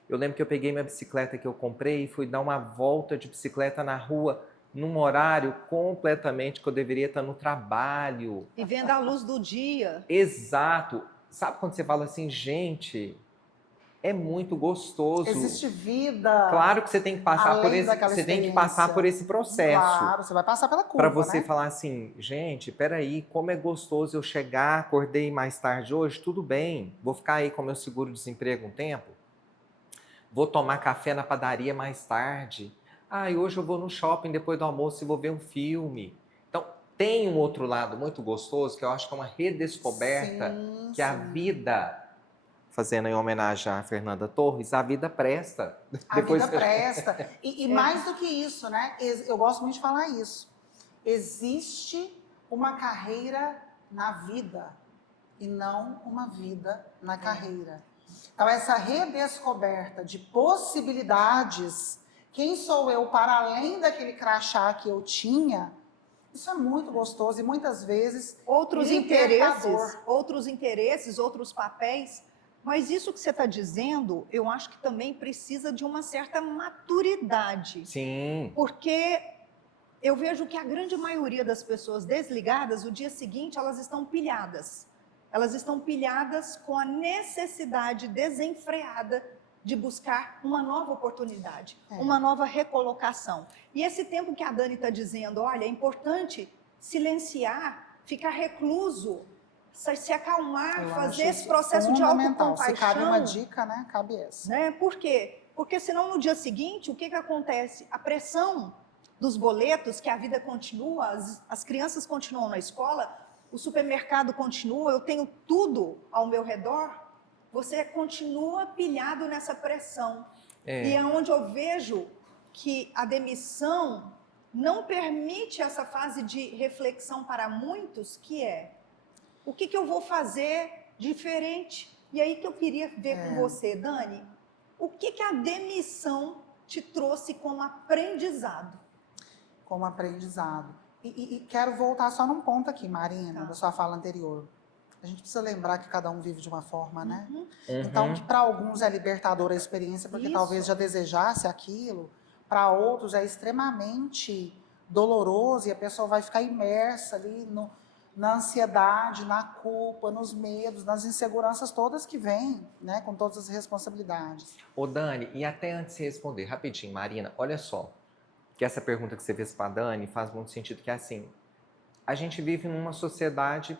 Eu lembro que eu peguei minha bicicleta que eu comprei e fui dar uma volta de bicicleta na rua num horário completamente que eu deveria estar no trabalho. E vendo a luz do dia. Exato. Sabe quando você fala assim, gente, é muito gostoso. Existe vida. Claro que você tem que passar por esse, daquela você tem que experiência. passar por esse processo. Claro, você vai passar pela curva, Para você né? falar assim, gente, peraí, como é gostoso eu chegar, acordei mais tarde hoje, tudo bem, vou ficar aí com meu seguro-desemprego um tempo, vou tomar café na padaria mais tarde, e hoje eu vou no shopping depois do almoço e vou ver um filme. Então, tem um outro lado muito gostoso, que eu acho que é uma redescoberta, Sim, que a vida, fazendo em homenagem a Fernanda Torres, a vida presta. A vida presta. E mais do que isso, né? Eu gosto muito de falar isso. Existe uma carreira na vida e não uma vida na carreira. Então, essa redescoberta de possibilidades, quem sou eu para além daquele crachá que eu tinha, isso é muito gostoso e muitas vezes Outros libertador. interesses, outros papéis. Mas isso que você está dizendo, eu acho que também precisa de uma certa maturidade. Sim. Porque eu vejo que a grande maioria das pessoas desligadas, o dia seguinte, elas estão pilhadas. Elas estão pilhadas com a necessidade desenfreada de buscar uma nova oportunidade, uma nova recolocação. E esse tempo que a Dani está dizendo, olha, é importante silenciar, ficar recluso, se acalmar, fazer esse processo de autocompaixão. Se cabe uma dica, né? Cabe essa. Né? Por quê? Porque senão no dia seguinte, o que acontece? A pressão dos boletos, que a vida continua, as crianças continuam na escola, o supermercado continua, eu tenho tudo ao meu redor, você continua pilhado nessa pressão. E é onde eu vejo que a demissão não permite essa fase de reflexão para muitos, que é o que eu vou fazer diferente? E aí que eu queria ver com você, Dani, o que a demissão te trouxe como aprendizado? Como aprendizado. E quero voltar só num ponto aqui, Marina, da sua fala anterior. A gente precisa lembrar que cada um vive de uma forma, né? Então, que para alguns é libertadora a experiência, porque talvez já desejasse aquilo, para outros é extremamente doloroso e a pessoa vai ficar imersa ali na ansiedade, na culpa, nos medos, nas inseguranças todas que vêm, né, com todas as responsabilidades. Ô Dani, e até antes de responder, rapidinho, Marina, olha só, que essa pergunta que você fez para a Dani faz muito sentido, que é assim, a gente vive numa sociedade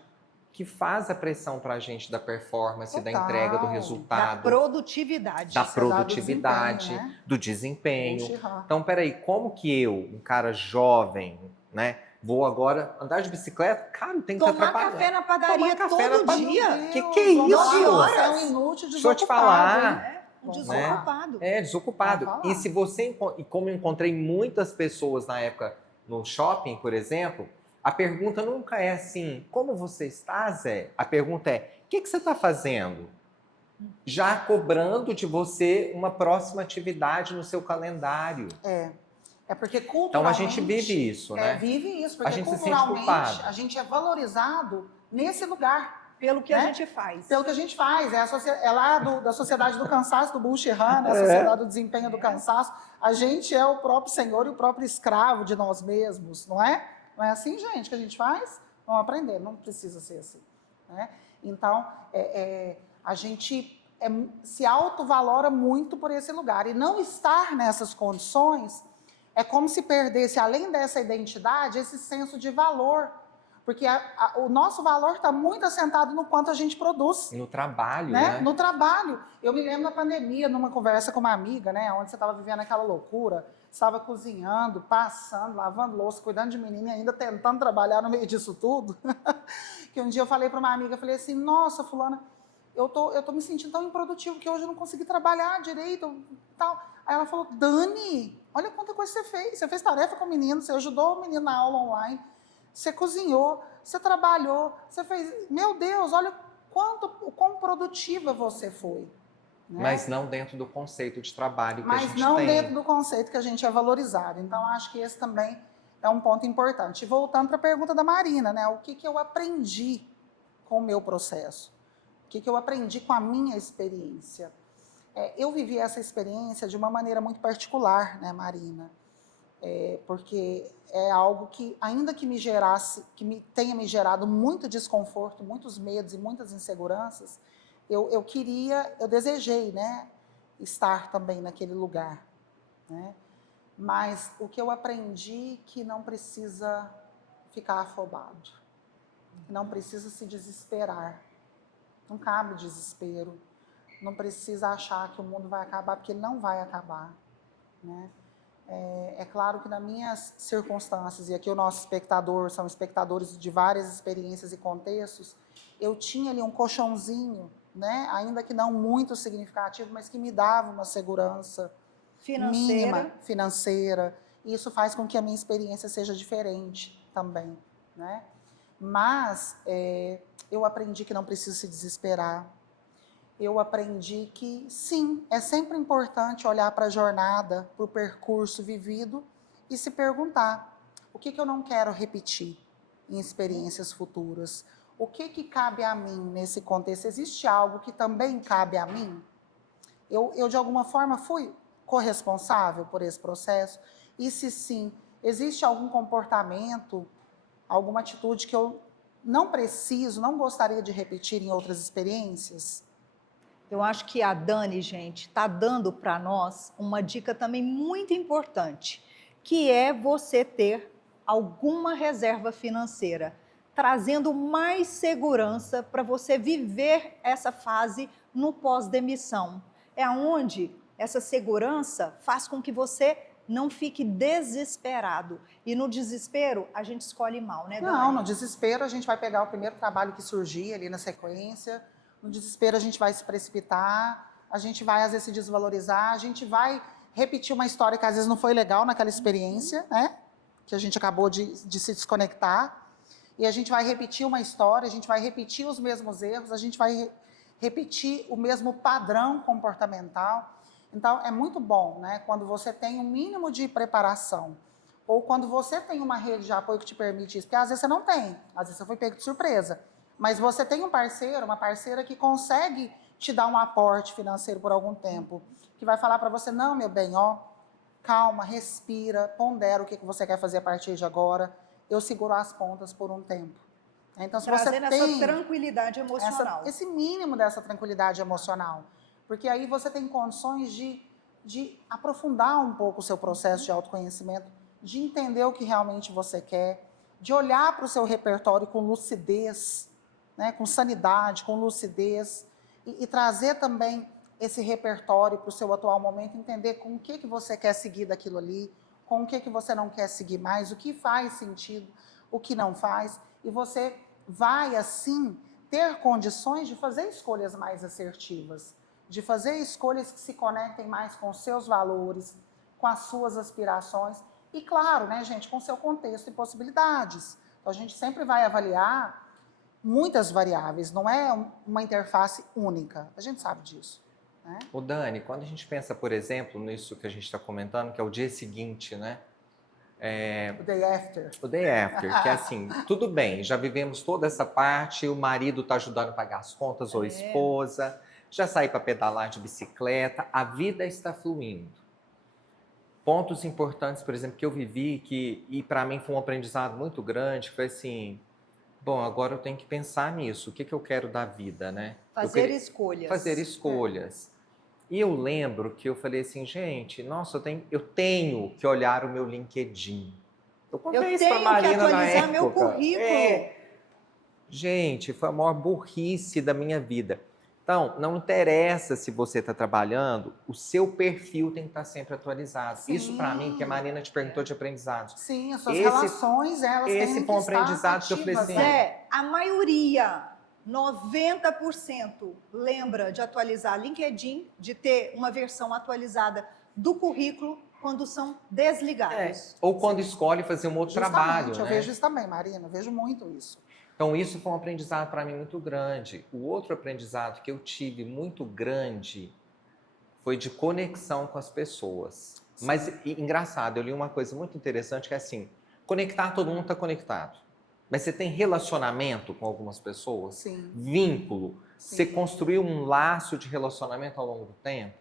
que faz a pressão para a gente da performance, da Total. entrega, do Da resultado, produtividade. da Sociedade do produtividade, desempenho, né? do desempenho. Bullshit. Então, peraí, como que eu, um cara jovem, né, vou agora andar de bicicleta? Cara, eu tenho que Tomar atrapalhar. café na padaria Tomar café todo na dia. Que é isso? Você é um inútil Deixa eu te desocupado, falar. hein? Um Vamos desocupado. É, desocupado. Vai falar. E se você, e como eu encontrei muitas pessoas na época no shopping, por exemplo, a pergunta nunca é assim, como você está, Zé? A pergunta é, o que você está fazendo? Já cobrando de você uma próxima atividade no seu calendário. É porque culturalmente... Então a gente vive isso, né? Vive isso, A porque gente se sente culturalmente culpado. a gente é valorizado nesse lugar. Pelo que Né? a gente faz. Pelo que a gente faz, é lá da sociedade do cansaço, do Bullshit, né? A sociedade do desempenho do cansaço. A gente é o próprio senhor e o próprio escravo de nós mesmos, não é? Não é assim, gente, que a gente faz? Vamos aprender, não precisa ser assim. Né? Então, a gente se autovalora muito por esse lugar. E não estar nessas condições é como se perdesse, além dessa identidade, esse senso de valor. Porque o nosso valor está muito assentado no quanto a gente produz. No trabalho, né? né? No trabalho. Eu me lembro na pandemia, numa conversa com uma amiga, né? Onde você estava vivendo aquela loucura, estava cozinhando, passando, lavando louça, cuidando de menina e ainda tentando trabalhar no meio disso tudo. Que um dia eu falei para uma amiga, falei assim, nossa, fulana, eu tô me sentindo tão improdutivo que hoje eu não consegui trabalhar direito. Tal. Aí ela falou, Dani, olha quanta coisa você fez. Você fez tarefa com o menino, você ajudou o menino na aula online, você cozinhou, você trabalhou, você fez... Meu Deus, olha o quão produtiva você foi. Né? Mas não dentro do conceito de trabalho que a gente tem. Mas não dentro do conceito que a gente é valorizado. Então, acho que esse também é um ponto importante. E voltando para a pergunta da Marina, né? O que eu aprendi com o meu processo? O que eu aprendi com a minha experiência? Eu vivi essa experiência de uma maneira muito particular, né, Marina? Porque é algo que, ainda que tenha me gerado muito desconforto, muitos medos e muitas inseguranças, eu desejei, né, estar também naquele lugar, né? Mas o que eu aprendi que não precisa ficar afobado, não precisa se desesperar, não cabe desespero, não precisa achar que o mundo vai acabar, porque ele não vai acabar, né? É claro que nas minhas circunstâncias, e aqui o nosso espectador, são espectadores de várias experiências e contextos, eu tinha ali um colchãozinho, né, ainda que não muito significativo, mas que me dava uma segurança mínima, financeira. E isso faz com que a minha experiência seja diferente também. Né? Mas eu aprendi que não preciso se desesperar. Eu aprendi que, sim, é sempre importante olhar para a jornada, para o percurso vivido e se perguntar, o que eu não quero repetir em experiências futuras? O que cabe a mim nesse contexto? Existe algo que também cabe a mim? Eu de alguma forma, fui corresponsável por esse processo? E se sim, existe algum comportamento, alguma atitude que eu não preciso, não gostaria de repetir em outras experiências? Eu acho que a Dani, gente, está dando para nós uma dica também muito importante, que é você ter alguma reserva financeira, trazendo mais segurança para você viver essa fase no pós-demissão. É onde essa segurança faz com que você não fique desesperado. E no desespero, a gente escolhe mal, né, Dani? Não, no desespero a gente vai pegar o primeiro trabalho que surgir ali na sequência. No desespero a gente vai se precipitar, a gente vai às vezes se desvalorizar, a gente vai repetir uma história que às vezes não foi legal naquela experiência, né? Que a gente acabou de se desconectar. E a gente vai repetir uma história, a gente vai repetir os mesmos erros, a gente vai repetir o mesmo padrão comportamental. Então, é muito bom, né? Quando você tem um mínimo de preparação, ou quando você tem uma rede de apoio que te permite isso, porque às vezes você não tem, às vezes você foi pego de surpresa. Mas você tem um parceiro, uma parceira que consegue te dar um aporte financeiro por algum tempo, que vai falar para você, não, meu bem, ó, calma, respira, pondera o que você quer fazer a partir de agora, eu seguro as pontas por um tempo. Então, se Trazendo você tem essa tranquilidade emocional. esse mínimo dessa tranquilidade emocional, porque aí você tem condições de aprofundar um pouco o seu processo de autoconhecimento, de entender o que realmente você quer, de olhar para o seu repertório com lucidez, né, com sanidade, com lucidez, e trazer também esse repertório para o seu atual momento, entender com o que você quer seguir daquilo ali, com o que você não quer seguir mais, o que faz sentido, o que não faz, e você vai, assim, ter condições de fazer escolhas mais assertivas, de fazer escolhas que se conectem mais com os seus valores, com as suas aspirações, e claro, né, gente, com o seu contexto e possibilidades. Então, a gente sempre vai avaliar muitas variáveis, não é uma interface única, a gente sabe disso. Né? O Dani, quando a gente pensa, por exemplo, nisso que a gente está comentando, que é o dia seguinte, né? O day after. O day after, que é assim, tudo bem, já vivemos toda essa parte, o marido está ajudando a pagar as contas ou a esposa, já saí para pedalar de bicicleta, a vida está fluindo. Pontos importantes, por exemplo, que eu vivi, e para mim foi um aprendizado muito grande, foi assim, bom, agora eu tenho que pensar nisso, o que eu quero da vida, né? Fazer escolhas. Fazer escolhas. E eu lembro que eu falei assim, gente, nossa, eu tenho que olhar o meu LinkedIn. Eu contei isso pra Marina na época. Eu tenho que atualizar meu currículo. Gente, foi a maior burrice da minha vida. Então, não interessa se você está trabalhando, o seu perfil tem que estar sempre atualizado. Sim. Isso para mim, que a Marina te perguntou de aprendizados. Sim, as suas relações, elas têm que estar esse foi um aprendizado que eu falei assim... A maioria, 90%, lembra de atualizar LinkedIn, de ter uma versão atualizada do currículo quando são desligados. Ou quando escolhe fazer um outro trabalho. Eu vejo isso também, Marina, eu vejo muito isso. Então, isso foi um aprendizado para mim muito grande. O outro aprendizado que eu tive muito grande foi de conexão com as pessoas. Sim. Mas, engraçado, eu li uma coisa muito interessante que é assim, conectar, todo mundo está conectado. Mas você tem relacionamento com algumas pessoas? Sim. Vínculo? Sim. Você construiu um laço de relacionamento ao longo do tempo?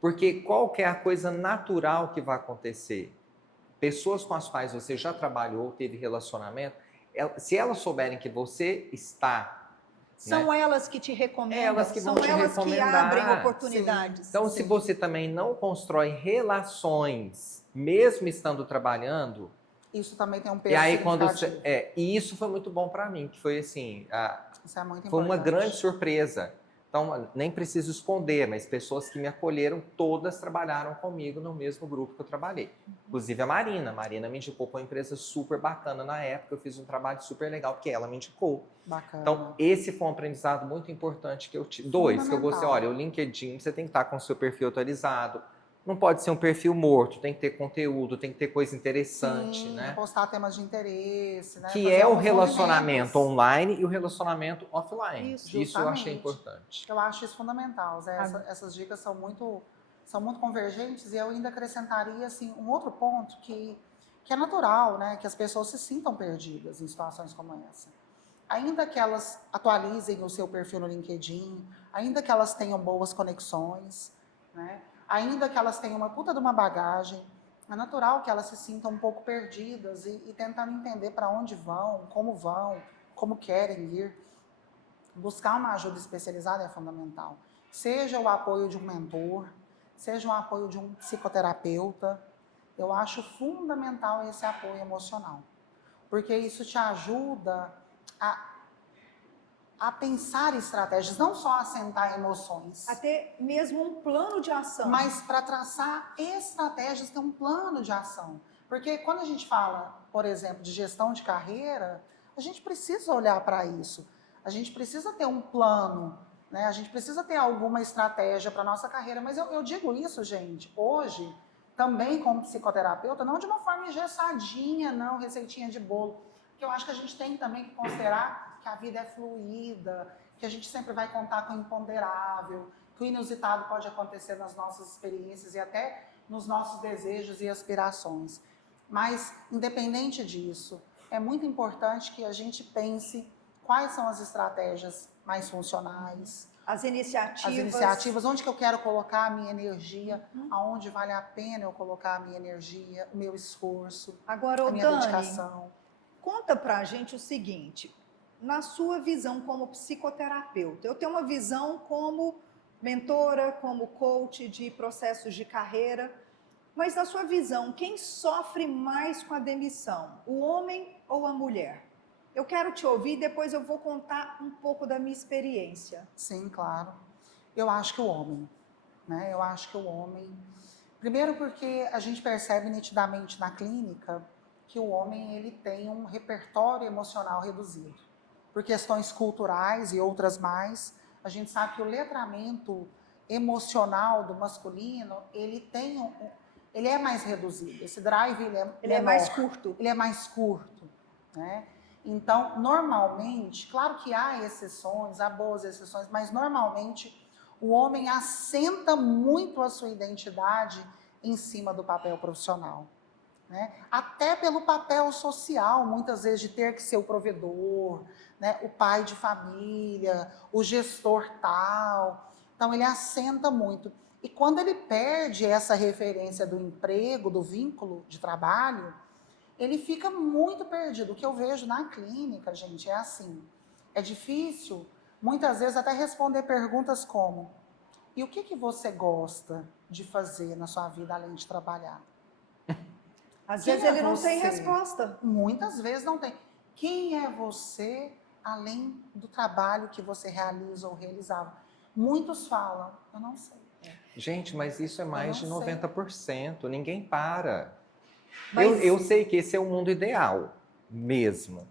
Porque qual que é a coisa natural que vai acontecer? Pessoas com as quais você já trabalhou, teve relacionamento, se elas souberem que você está... São elas que te recomendam, são elas que abrem oportunidades. Sim. Então, se você também não constrói relações, mesmo estando trabalhando... Isso também tem um peso. E aí, e isso foi muito bom para mim, que foi assim... Isso é muito importante. Foi uma grande surpresa. Então, nem preciso esconder, mas pessoas que me acolheram, todas trabalharam comigo no mesmo grupo que eu trabalhei. Inclusive a Marina. A Marina me indicou para uma empresa super bacana na época. Eu fiz um trabalho super legal, porque ela me indicou. Bacana. Então, esse foi um aprendizado muito importante que eu tive. 2, que eu gostei, olha, o LinkedIn, você tem que estar com o seu perfil atualizado. Não pode ser um perfil morto, tem que ter conteúdo, tem que ter coisa interessante, né? Postar temas de interesse, né? Que é o relacionamento online e o relacionamento offline. Isso eu achei importante. Eu acho isso fundamental, Zé. Essas dicas são muito convergentes, e eu ainda acrescentaria assim, um outro ponto que é natural, né? Que as pessoas se sintam perdidas em situações como essa. Ainda que elas atualizem o seu perfil no LinkedIn, ainda que elas tenham boas conexões, né? Ainda que elas tenham uma puta de uma bagagem, é natural que elas se sintam um pouco perdidas e tentando entender para onde vão, como querem ir. Buscar uma ajuda especializada é fundamental. Seja o apoio de um mentor, seja o apoio de um psicoterapeuta, eu acho fundamental esse apoio emocional. Porque isso te ajuda a pensar estratégias, não só a sentar emoções. A ter mesmo um plano de ação. Mas para traçar estratégias, ter um plano de ação. Porque quando a gente fala, por exemplo, de gestão de carreira, a gente precisa olhar para isso. A gente precisa ter um plano, né? A gente precisa ter alguma estratégia para a nossa carreira. Mas eu digo isso, gente, hoje, também como psicoterapeuta, não de uma forma engessadinha, não, receitinha de bolo. Porque eu acho que a gente tem também que considerar que a vida é fluida, que a gente sempre vai contar com o imponderável, que o inusitado pode acontecer nas nossas experiências e até nos nossos desejos e aspirações. Mas, independente disso, é muito importante que a gente pense quais são as estratégias mais funcionais. As iniciativas. Onde que eu quero colocar a minha energia, aonde vale a pena eu colocar a minha energia, o meu esforço, agora, a minha dedicação. Conta pra gente o seguinte, na sua visão como psicoterapeuta, eu tenho uma visão como mentora, como coach de processos de carreira, mas na sua visão, quem sofre mais com a demissão, o homem ou a mulher? Eu quero te ouvir, depois eu vou contar um pouco da minha experiência. Sim, claro. Eu acho que o homem, né? Eu acho que o homem... Primeiro porque a gente percebe nitidamente na clínica que o homem ele tem um repertório emocional reduzido. Por questões culturais e outras mais, a gente sabe que o letramento emocional do masculino, ele é mais reduzido. Esse drive, ele é mais curto. Ele é mais curto, né? Então, normalmente, claro que há exceções, há boas exceções, mas normalmente o homem assenta muito a sua identidade em cima do papel profissional, né? Até pelo papel social, muitas vezes de ter que ser o provedor, né? O pai de família, o gestor tal. Então, ele assenta muito. E quando ele perde essa referência do emprego, do vínculo de trabalho, ele fica muito perdido. O que eu vejo na clínica, gente, é assim. É difícil, muitas vezes, até responder perguntas como: e o que você gosta de fazer na sua vida além de trabalhar? Às vezes ele não tem resposta. Muitas vezes não tem. Quem é você além do trabalho que você realiza ou realizava? Muitos falam, eu não sei. Gente, mas isso é mais de não sei. 90%. Ninguém para. Mas- Eu sei que esse é o mundo ideal, mesmo.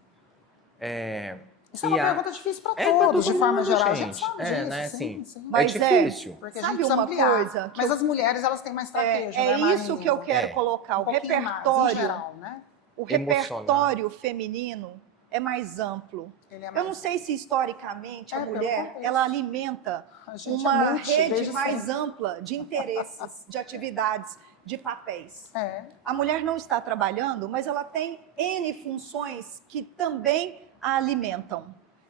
Isso é uma pergunta difícil para pra todos, de forma mundo, geral. A gente. gente sabe É, disso, né, sim, assim, sim. Mas é difícil. Porque a sabe gente precisa uma ampliar. coisa que Mas as mulheres, elas têm mais traquejo, é né, isso que eu Marina? quero colocar. O pouquinho mais, em repertório, geral, né? o Emocional. repertório feminino é mais amplo. Ele é Eu não mais... sei se historicamente a pelo mulher contexto. ela alimenta A gente uma é multi, rede desde mais sempre. ampla de interesses, de atividades, de papéis. É. A mulher não está trabalhando, mas ela tem N funções que também a alimentam.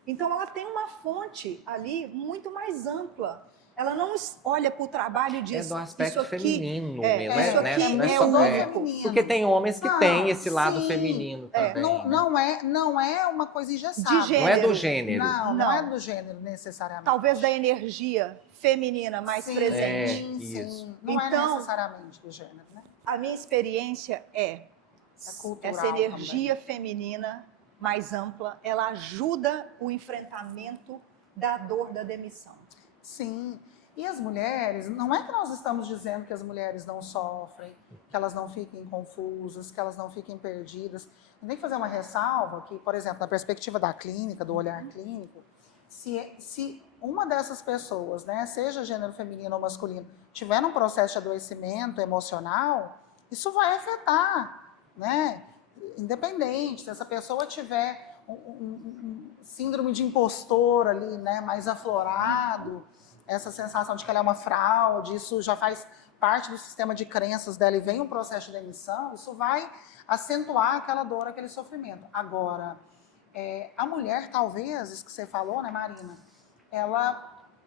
Então, ela tem uma fonte ali muito mais ampla. Ela não olha para o trabalho e diz... É do aspecto isso aqui, feminino, isso né? aqui Não é é só- o feminino. Porque tem homens que Não, têm esse lado sim. feminino também. né? Não é uma coisa engessada. De Não é do gênero. gênero. Não é do gênero necessariamente. Talvez da energia feminina mais Sim, presente. isso. Não é Então- necessariamente do gênero, né? A minha experiência é cultural essa energia feminina mais ampla, ela ajuda o enfrentamento da dor da demissão. Sim. E as mulheres, não é que nós estamos dizendo que as mulheres não sofrem, que elas não fiquem confusas, que elas não fiquem perdidas. Tem que fazer uma ressalva que, por exemplo, na perspectiva da clínica, do olhar clínico, se uma dessas pessoas, né, seja gênero feminino ou masculino, tiver um processo de adoecimento emocional, isso vai afetar, né? Independente, se essa pessoa tiver um síndrome de impostor ali, né, mais aflorado, essa sensação de que ela é uma fraude, isso já faz parte do sistema de crenças dela e vem um processo de demissão, isso vai acentuar aquela dor, aquele sofrimento. Agora, a mulher, talvez, isso que você falou, né, Marina,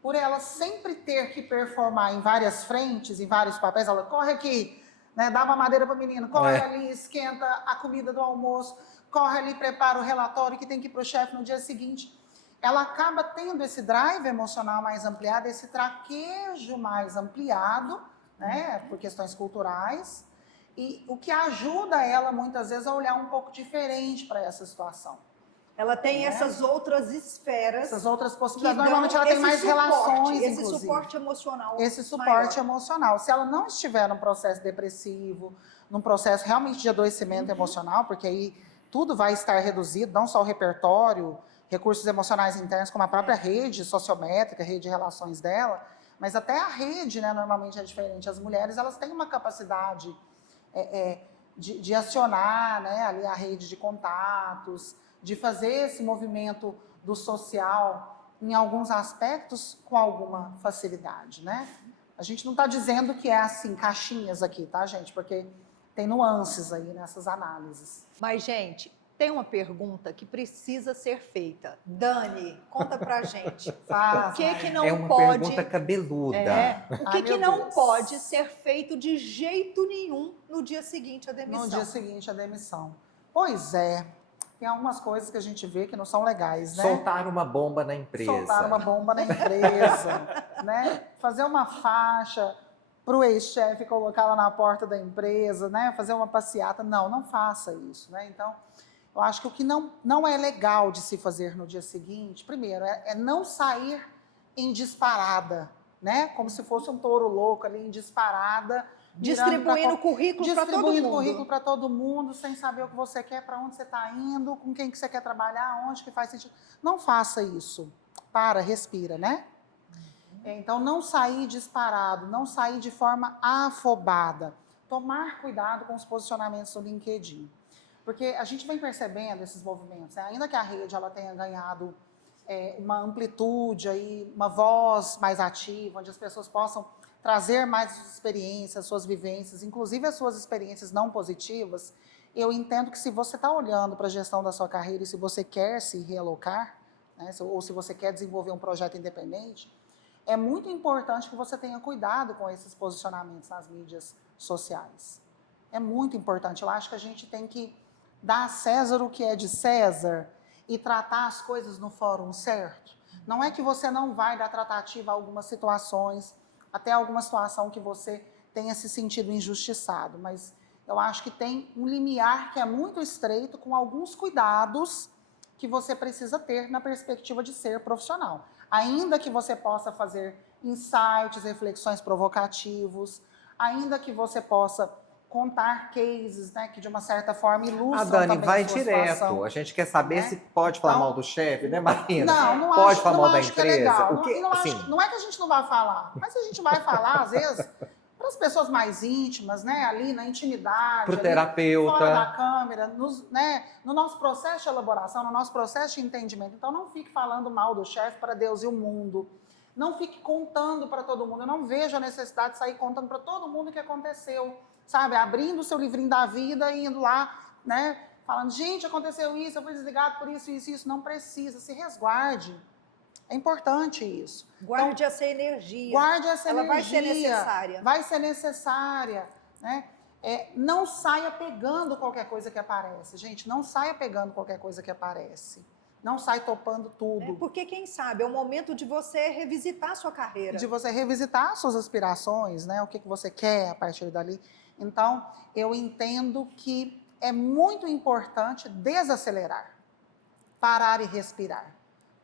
por ela sempre ter que performar em várias frentes, em vários papéis, ela corre aqui, né, dá uma madeira para o menino, corre ali, esquenta a comida do almoço, corre ali, prepara o relatório que tem que ir para o chefe no dia seguinte. Ela acaba tendo esse drive emocional mais ampliado, esse traquejo mais ampliado, né, por questões culturais, e o que ajuda ela, muitas vezes, a olhar um pouco diferente para essa situação. Ela tem essas outras esferas. Essas outras que possibilidades. dão Normalmente ela tem esse mais suporte, relações, esse inclusive. suporte emocional. Esse suporte maior. emocional. Se ela não estiver num processo depressivo, num processo realmente de adoecimento emocional, porque aí tudo vai estar reduzido, não só o repertório, recursos emocionais internos, como a própria rede sociométrica, rede de relações dela, mas até a rede, né, normalmente é diferente. As mulheres, elas têm uma capacidade de acionar, né, ali a rede de contatos, de fazer esse movimento do social em alguns aspectos com alguma facilidade, né? A gente não está dizendo que é assim, caixinhas aqui, tá, gente? Porque tem nuances aí nessas análises. Mas, gente, tem uma pergunta que precisa ser feita. Dani, conta pra gente. Faz, O que não É uma pode... pergunta cabeluda. O que meu não Deus. pode ser feito de jeito nenhum no dia seguinte à demissão? No dia seguinte, a demissão. Pois é. tem algumas coisas que a gente vê que não são legais, né? Soltar uma bomba na empresa. Soltar uma bomba na empresa, né? Fazer uma faixa para o ex-chefe colocar lá na porta da empresa, né? Fazer uma passeata. Não faça isso, né? Então, eu acho que o que não é legal de se fazer no dia seguinte, primeiro, é não sair em disparada, né? Como se fosse um touro louco ali em disparada. Distribuindo currículo para todo mundo. Distribuindo currículo para todo mundo, sem saber o que você quer, para onde você está indo, com quem que você quer trabalhar, onde que faz sentido. Não faça isso. Para, respira, né? Então, não sair disparado, não sair de forma afobada. Tomar cuidado com os posicionamentos no LinkedIn. Porque a gente vem percebendo esses movimentos, né? Ainda que a rede ela tenha ganhado uma amplitude, aí, uma voz mais ativa, onde as pessoas possam trazer mais suas experiências, suas vivências, inclusive as suas experiências não positivas, eu entendo que se você está olhando para a gestão da sua carreira e se você quer se realocar, né, ou se você quer desenvolver um projeto independente, é muito importante que você tenha cuidado com esses posicionamentos nas mídias sociais. É muito importante. Eu acho que a gente tem que dar a César o que é de César e tratar as coisas no fórum certo. Não é que você não vai dar tratativa a algumas situações, até alguma situação que você tenha se sentido injustiçado, mas eu acho que tem um limiar que é muito estreito com alguns cuidados que você precisa ter na perspectiva de ser profissional. Ainda que você possa fazer insights, reflexões provocativos, ainda que você possa contar cases, né, que de uma certa forma ilustram Dani, também vai a sua direto. situação. A gente quer saber, né, se pode falar mal do chefe, né, Marina? Não pode acho, falar não mal da acho que é empresa. legal. O que, Não é que a gente não vai falar, mas a gente vai falar, às vezes, para as pessoas mais íntimas, né, ali na intimidade, pro ali, terapeuta, fora da câmera, no nosso processo de elaboração, no nosso processo de entendimento. Então, não fique falando mal do chefe para Deus e o mundo. Não fique contando para todo mundo. Eu não vejo a necessidade de sair contando para todo mundo o que aconteceu, sabe? Abrindo o seu livrinho da vida e indo lá, né? Falando, gente, aconteceu isso, eu fui desligado por isso, isso, isso. Não precisa, se resguarde. É importante isso. Guarde então, essa energia. Guarde essa Ela energia. vai ser necessária. Vai ser necessária, né? Não saia pegando qualquer coisa que aparece. Gente, não saia pegando qualquer coisa que aparece. Não sai topando tudo. Porque, quem sabe, é o momento de você revisitar a sua carreira. De você revisitar suas aspirações, né? O que você quer a partir dali. Então, eu entendo que é muito importante desacelerar, parar e respirar,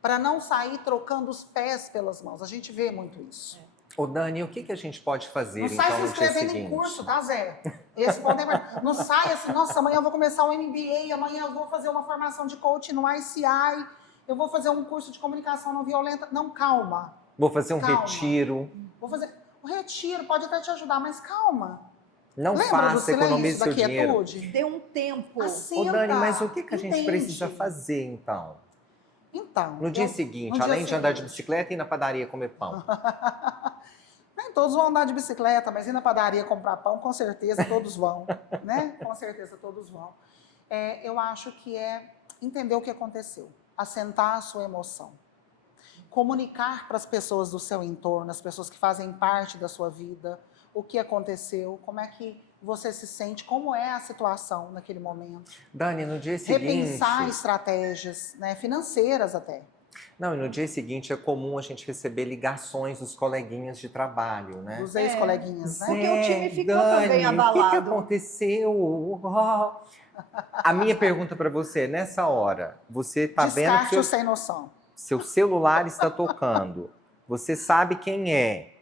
para não sair trocando os pés pelas mãos. A gente vê muito isso. Ô, Dani, o que a gente pode fazer, não sai se no dia inscrevendo seguinte? em curso, tá, Zé? Esse pode... Não sai assim, nossa, amanhã eu vou começar um MBA, amanhã eu vou fazer uma formação de coaching no ICI, eu vou fazer um curso de comunicação não violenta. Não, calma. Vou fazer um calma. retiro. Vou fazer... O retiro pode até te ajudar, mas calma. Não Lembra faça, economize seu dinheiro. Dê um tempo. Assenta, Ô, Dani, mas o que a gente entende. precisa fazer, então? Então, No dia seguinte, além de andar de bicicleta e ir na padaria comer pão. Nem todos vão andar de bicicleta, mas ir na padaria comprar pão, com certeza todos vão, né? Com certeza todos vão. Eu acho que é entender o que aconteceu, assentar a sua emoção, comunicar para as pessoas do seu entorno, as pessoas que fazem parte da sua vida, o que aconteceu, como é que você se sente, como é a situação naquele momento. Dani, no dia seguinte... Repensar estratégias, né, financeiras até. Não, e no dia seguinte é comum a gente receber ligações dos coleguinhas de trabalho, né? Dos ex-coleguinhas, né? Porque o time ficou Dani, também abalado. O que aconteceu? A minha pergunta para você, nessa hora, você tá vendo que sem noção. Seu celular está tocando, você sabe quem é,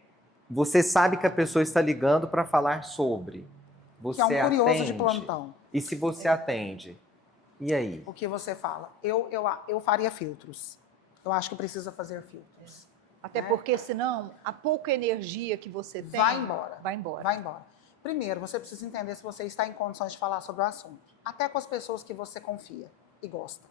você sabe que a pessoa está ligando para falar sobre, você que é um curioso atende, de plantão. E se você atende, e aí? O que você fala? Eu faria filtros. Eu acho que precisa fazer filtros. Até porque, senão, a pouca energia que você tem... Vai embora. Vai embora. Vai embora. Primeiro, você precisa entender se você está em condições de falar sobre o assunto. Até com as pessoas que você confia e gosta.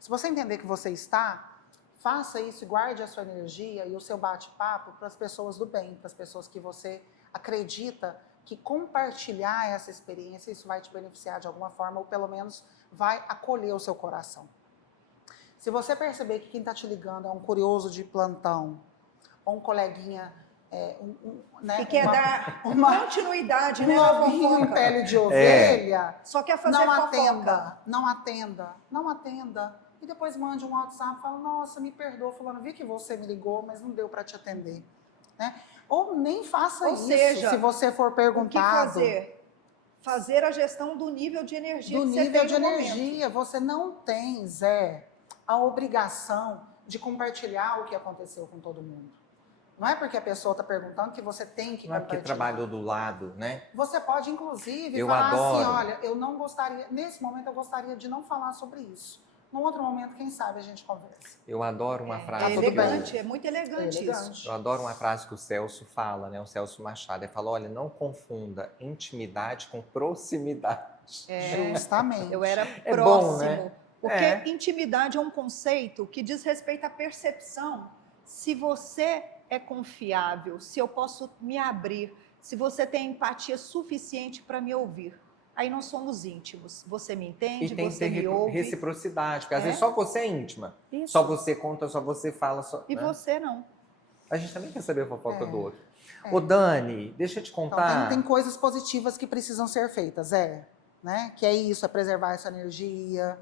Se você entender que você está, faça isso e guarde a sua energia e o seu bate-papo para as pessoas do bem, para as pessoas que você acredita que compartilhar essa experiência, isso vai te beneficiar de alguma forma, ou pelo menos vai acolher o seu coração. Se você perceber que quem está te ligando é um curioso de plantão, ou um coleguinha né, E quer dar uma continuidade, né, um na lobinho em fofoca. pele de ovelha, Só quer fazer não fofoca. atenda, não atenda, não atenda. E depois mande um WhatsApp e fala, nossa, me perdoa, fulano, vi que você me ligou, mas não deu para te atender. Né? Ou nem faça Ou isso, seja, se você for O que perguntado. fazer? Fazer a gestão do nível de energia Do que você nível tem de no energia, você não tem, Zé, a obrigação de compartilhar o que aconteceu com todo mundo. Não é porque a pessoa está perguntando que você tem que Não é porque compartilhar. trabalhou do lado, né? Você pode, inclusive, Eu falar adoro. assim, olha, eu não gostaria, nesse momento eu gostaria de não falar sobre isso. Num outro momento, quem sabe a gente conversa. Eu adoro uma frase. É tudo bem. elegante, é muito elegante, isso. Eu adoro uma frase que o Celso fala, né? O Celso Machado. Ele fala, olha, não confunda intimidade com proximidade. Justamente. Eu era É próximo. bom, né? Porque É. intimidade é um conceito que diz respeito à percepção. Se você é confiável, se eu posso me abrir, se você tem empatia suficiente para me ouvir. Aí nós somos íntimos. Você me entende, E tem que você ter me ouve. reciprocidade, porque às É. vezes só você é íntima. Isso. Só você conta, só você fala. Só, E né? você não. A gente também quer saber a fofoca É. do outro. É. Ô, Dani, deixa eu te Então, contar. tem coisas positivas que precisam ser feitas, né? Que é isso, é preservar essa energia,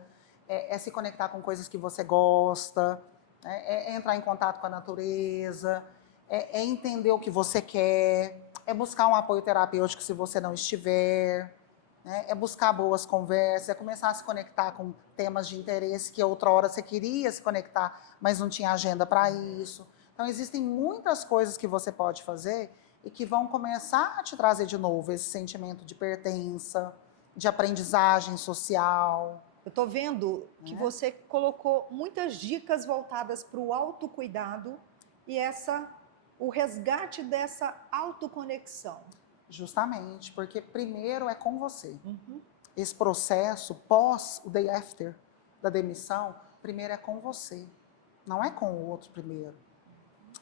é se conectar com coisas que você gosta, é entrar em contato com a natureza, é entender o que você quer, é buscar um apoio terapêutico se você não estiver, né? É buscar boas conversas, é começar a se conectar com temas de interesse que outra hora você queria se conectar, mas não tinha agenda para isso. Então, existem muitas coisas que você pode fazer e que vão começar a te trazer de novo esse sentimento de pertença, de aprendizagem social. Eu estou vendo que Né? você colocou muitas dicas voltadas para o autocuidado e o resgate dessa autoconexão. Justamente, porque primeiro é com você. Uhum. Esse processo pós o day after da demissão, primeiro é com você. Não é com o outro primeiro.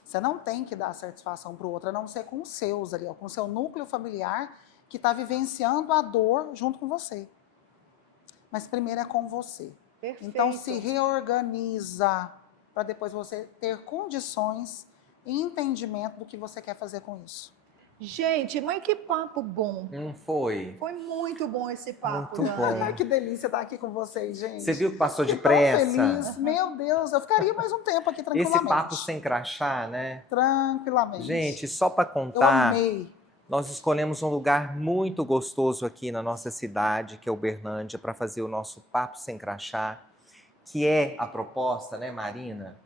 Você não tem que dar satisfação para o outro, a não ser com os seus ali, ó, com o seu núcleo familiar que está vivenciando a dor junto com você. Mas primeiro é com você. Perfeito. Então se reorganiza para depois você ter condições e entendimento do que você quer fazer com isso. Gente, mas que papo bom. Não foi? Foi muito bom esse papo, Muito Dani. bom. Ai, que delícia estar aqui com vocês, gente. Você viu que passou de Fiquei tão pressa? feliz. Meu Deus, eu ficaria mais um tempo aqui tranquilamente. Esse papo sem crachá, né? Tranquilamente. Gente, só para eu contar, amei. nós escolhemos um lugar muito gostoso aqui na nossa cidade, que é Uberlândia, para fazer o nosso Papo Sem Crachá, que é a proposta, né, Marina?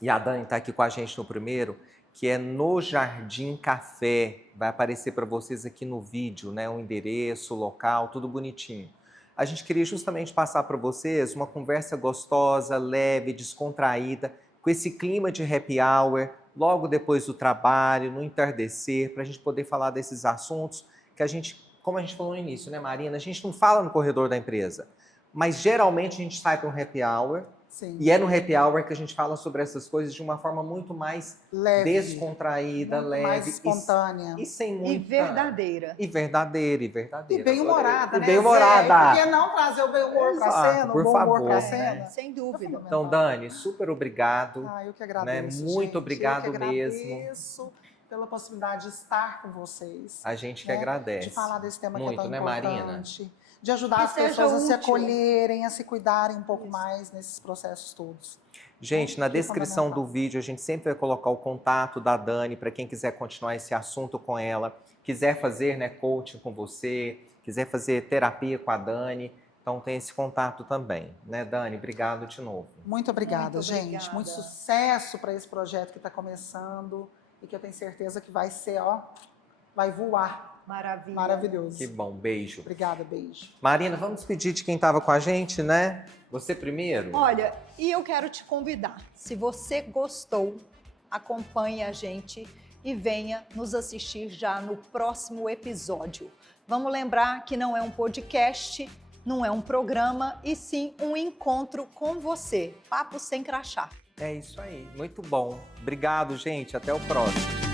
E a Dani está aqui com a gente no primeiro, que é no Jardim Café. Vai aparecer para vocês aqui no vídeo, né? O endereço, o local, tudo bonitinho. A gente queria justamente passar para vocês uma conversa gostosa, leve, descontraída, com esse clima de happy hour, logo depois do trabalho, no entardecer, para a gente poder falar desses assuntos que a gente, como a gente falou no início, né, Marina? A gente não fala no corredor da empresa, mas geralmente a gente sai para um happy hour. Sim. E é no happy hour que a gente fala sobre essas coisas de uma forma muito mais Leve, descontraída, muito leve mais espontânea. e sem muita... E verdadeira. E verdadeira. E bem-humorada, E né? bem-humorada. Zé? Por que não trazer o bem humor para a Exato, cena, por o bom humor favor, para a né? cena? Sem dúvida. Então, Dani, super obrigado. Eu que agradeço, Né? Muito gente. obrigado eu que mesmo. agradeço pela possibilidade de estar com vocês. A gente que né? agradece. De falar desse tema Muito, que é tão né, importante. Marina? De ajudar Que as seja pessoas a se útil. acolherem, a se cuidarem um pouco Isso. mais nesses processos todos. Gente, na Que descrição do fundamental. vídeo a gente sempre vai colocar o contato da Dani para quem quiser continuar esse assunto com ela, quiser fazer, né, coaching com você, quiser fazer terapia com a Dani. Então tem esse contato também, né, Dani? Obrigado de novo. Muito obrigada, Muito gente. obrigada. Muito sucesso para esse projeto que está começando e que eu tenho certeza que vai ser, ó, vai voar. Maravilha. Maravilhoso. Que bom, beijo. Obrigada, beijo. Marina, vamos despedir de quem estava com a gente, né? Você primeiro? Olha, e eu quero te convidar. Se você gostou, acompanhe a gente e venha nos assistir já no próximo episódio. Vamos lembrar que não é um podcast, não é um programa, e sim um encontro com você. Papo Sem Crachá. É isso aí, muito bom. Obrigado, gente. Até o próximo.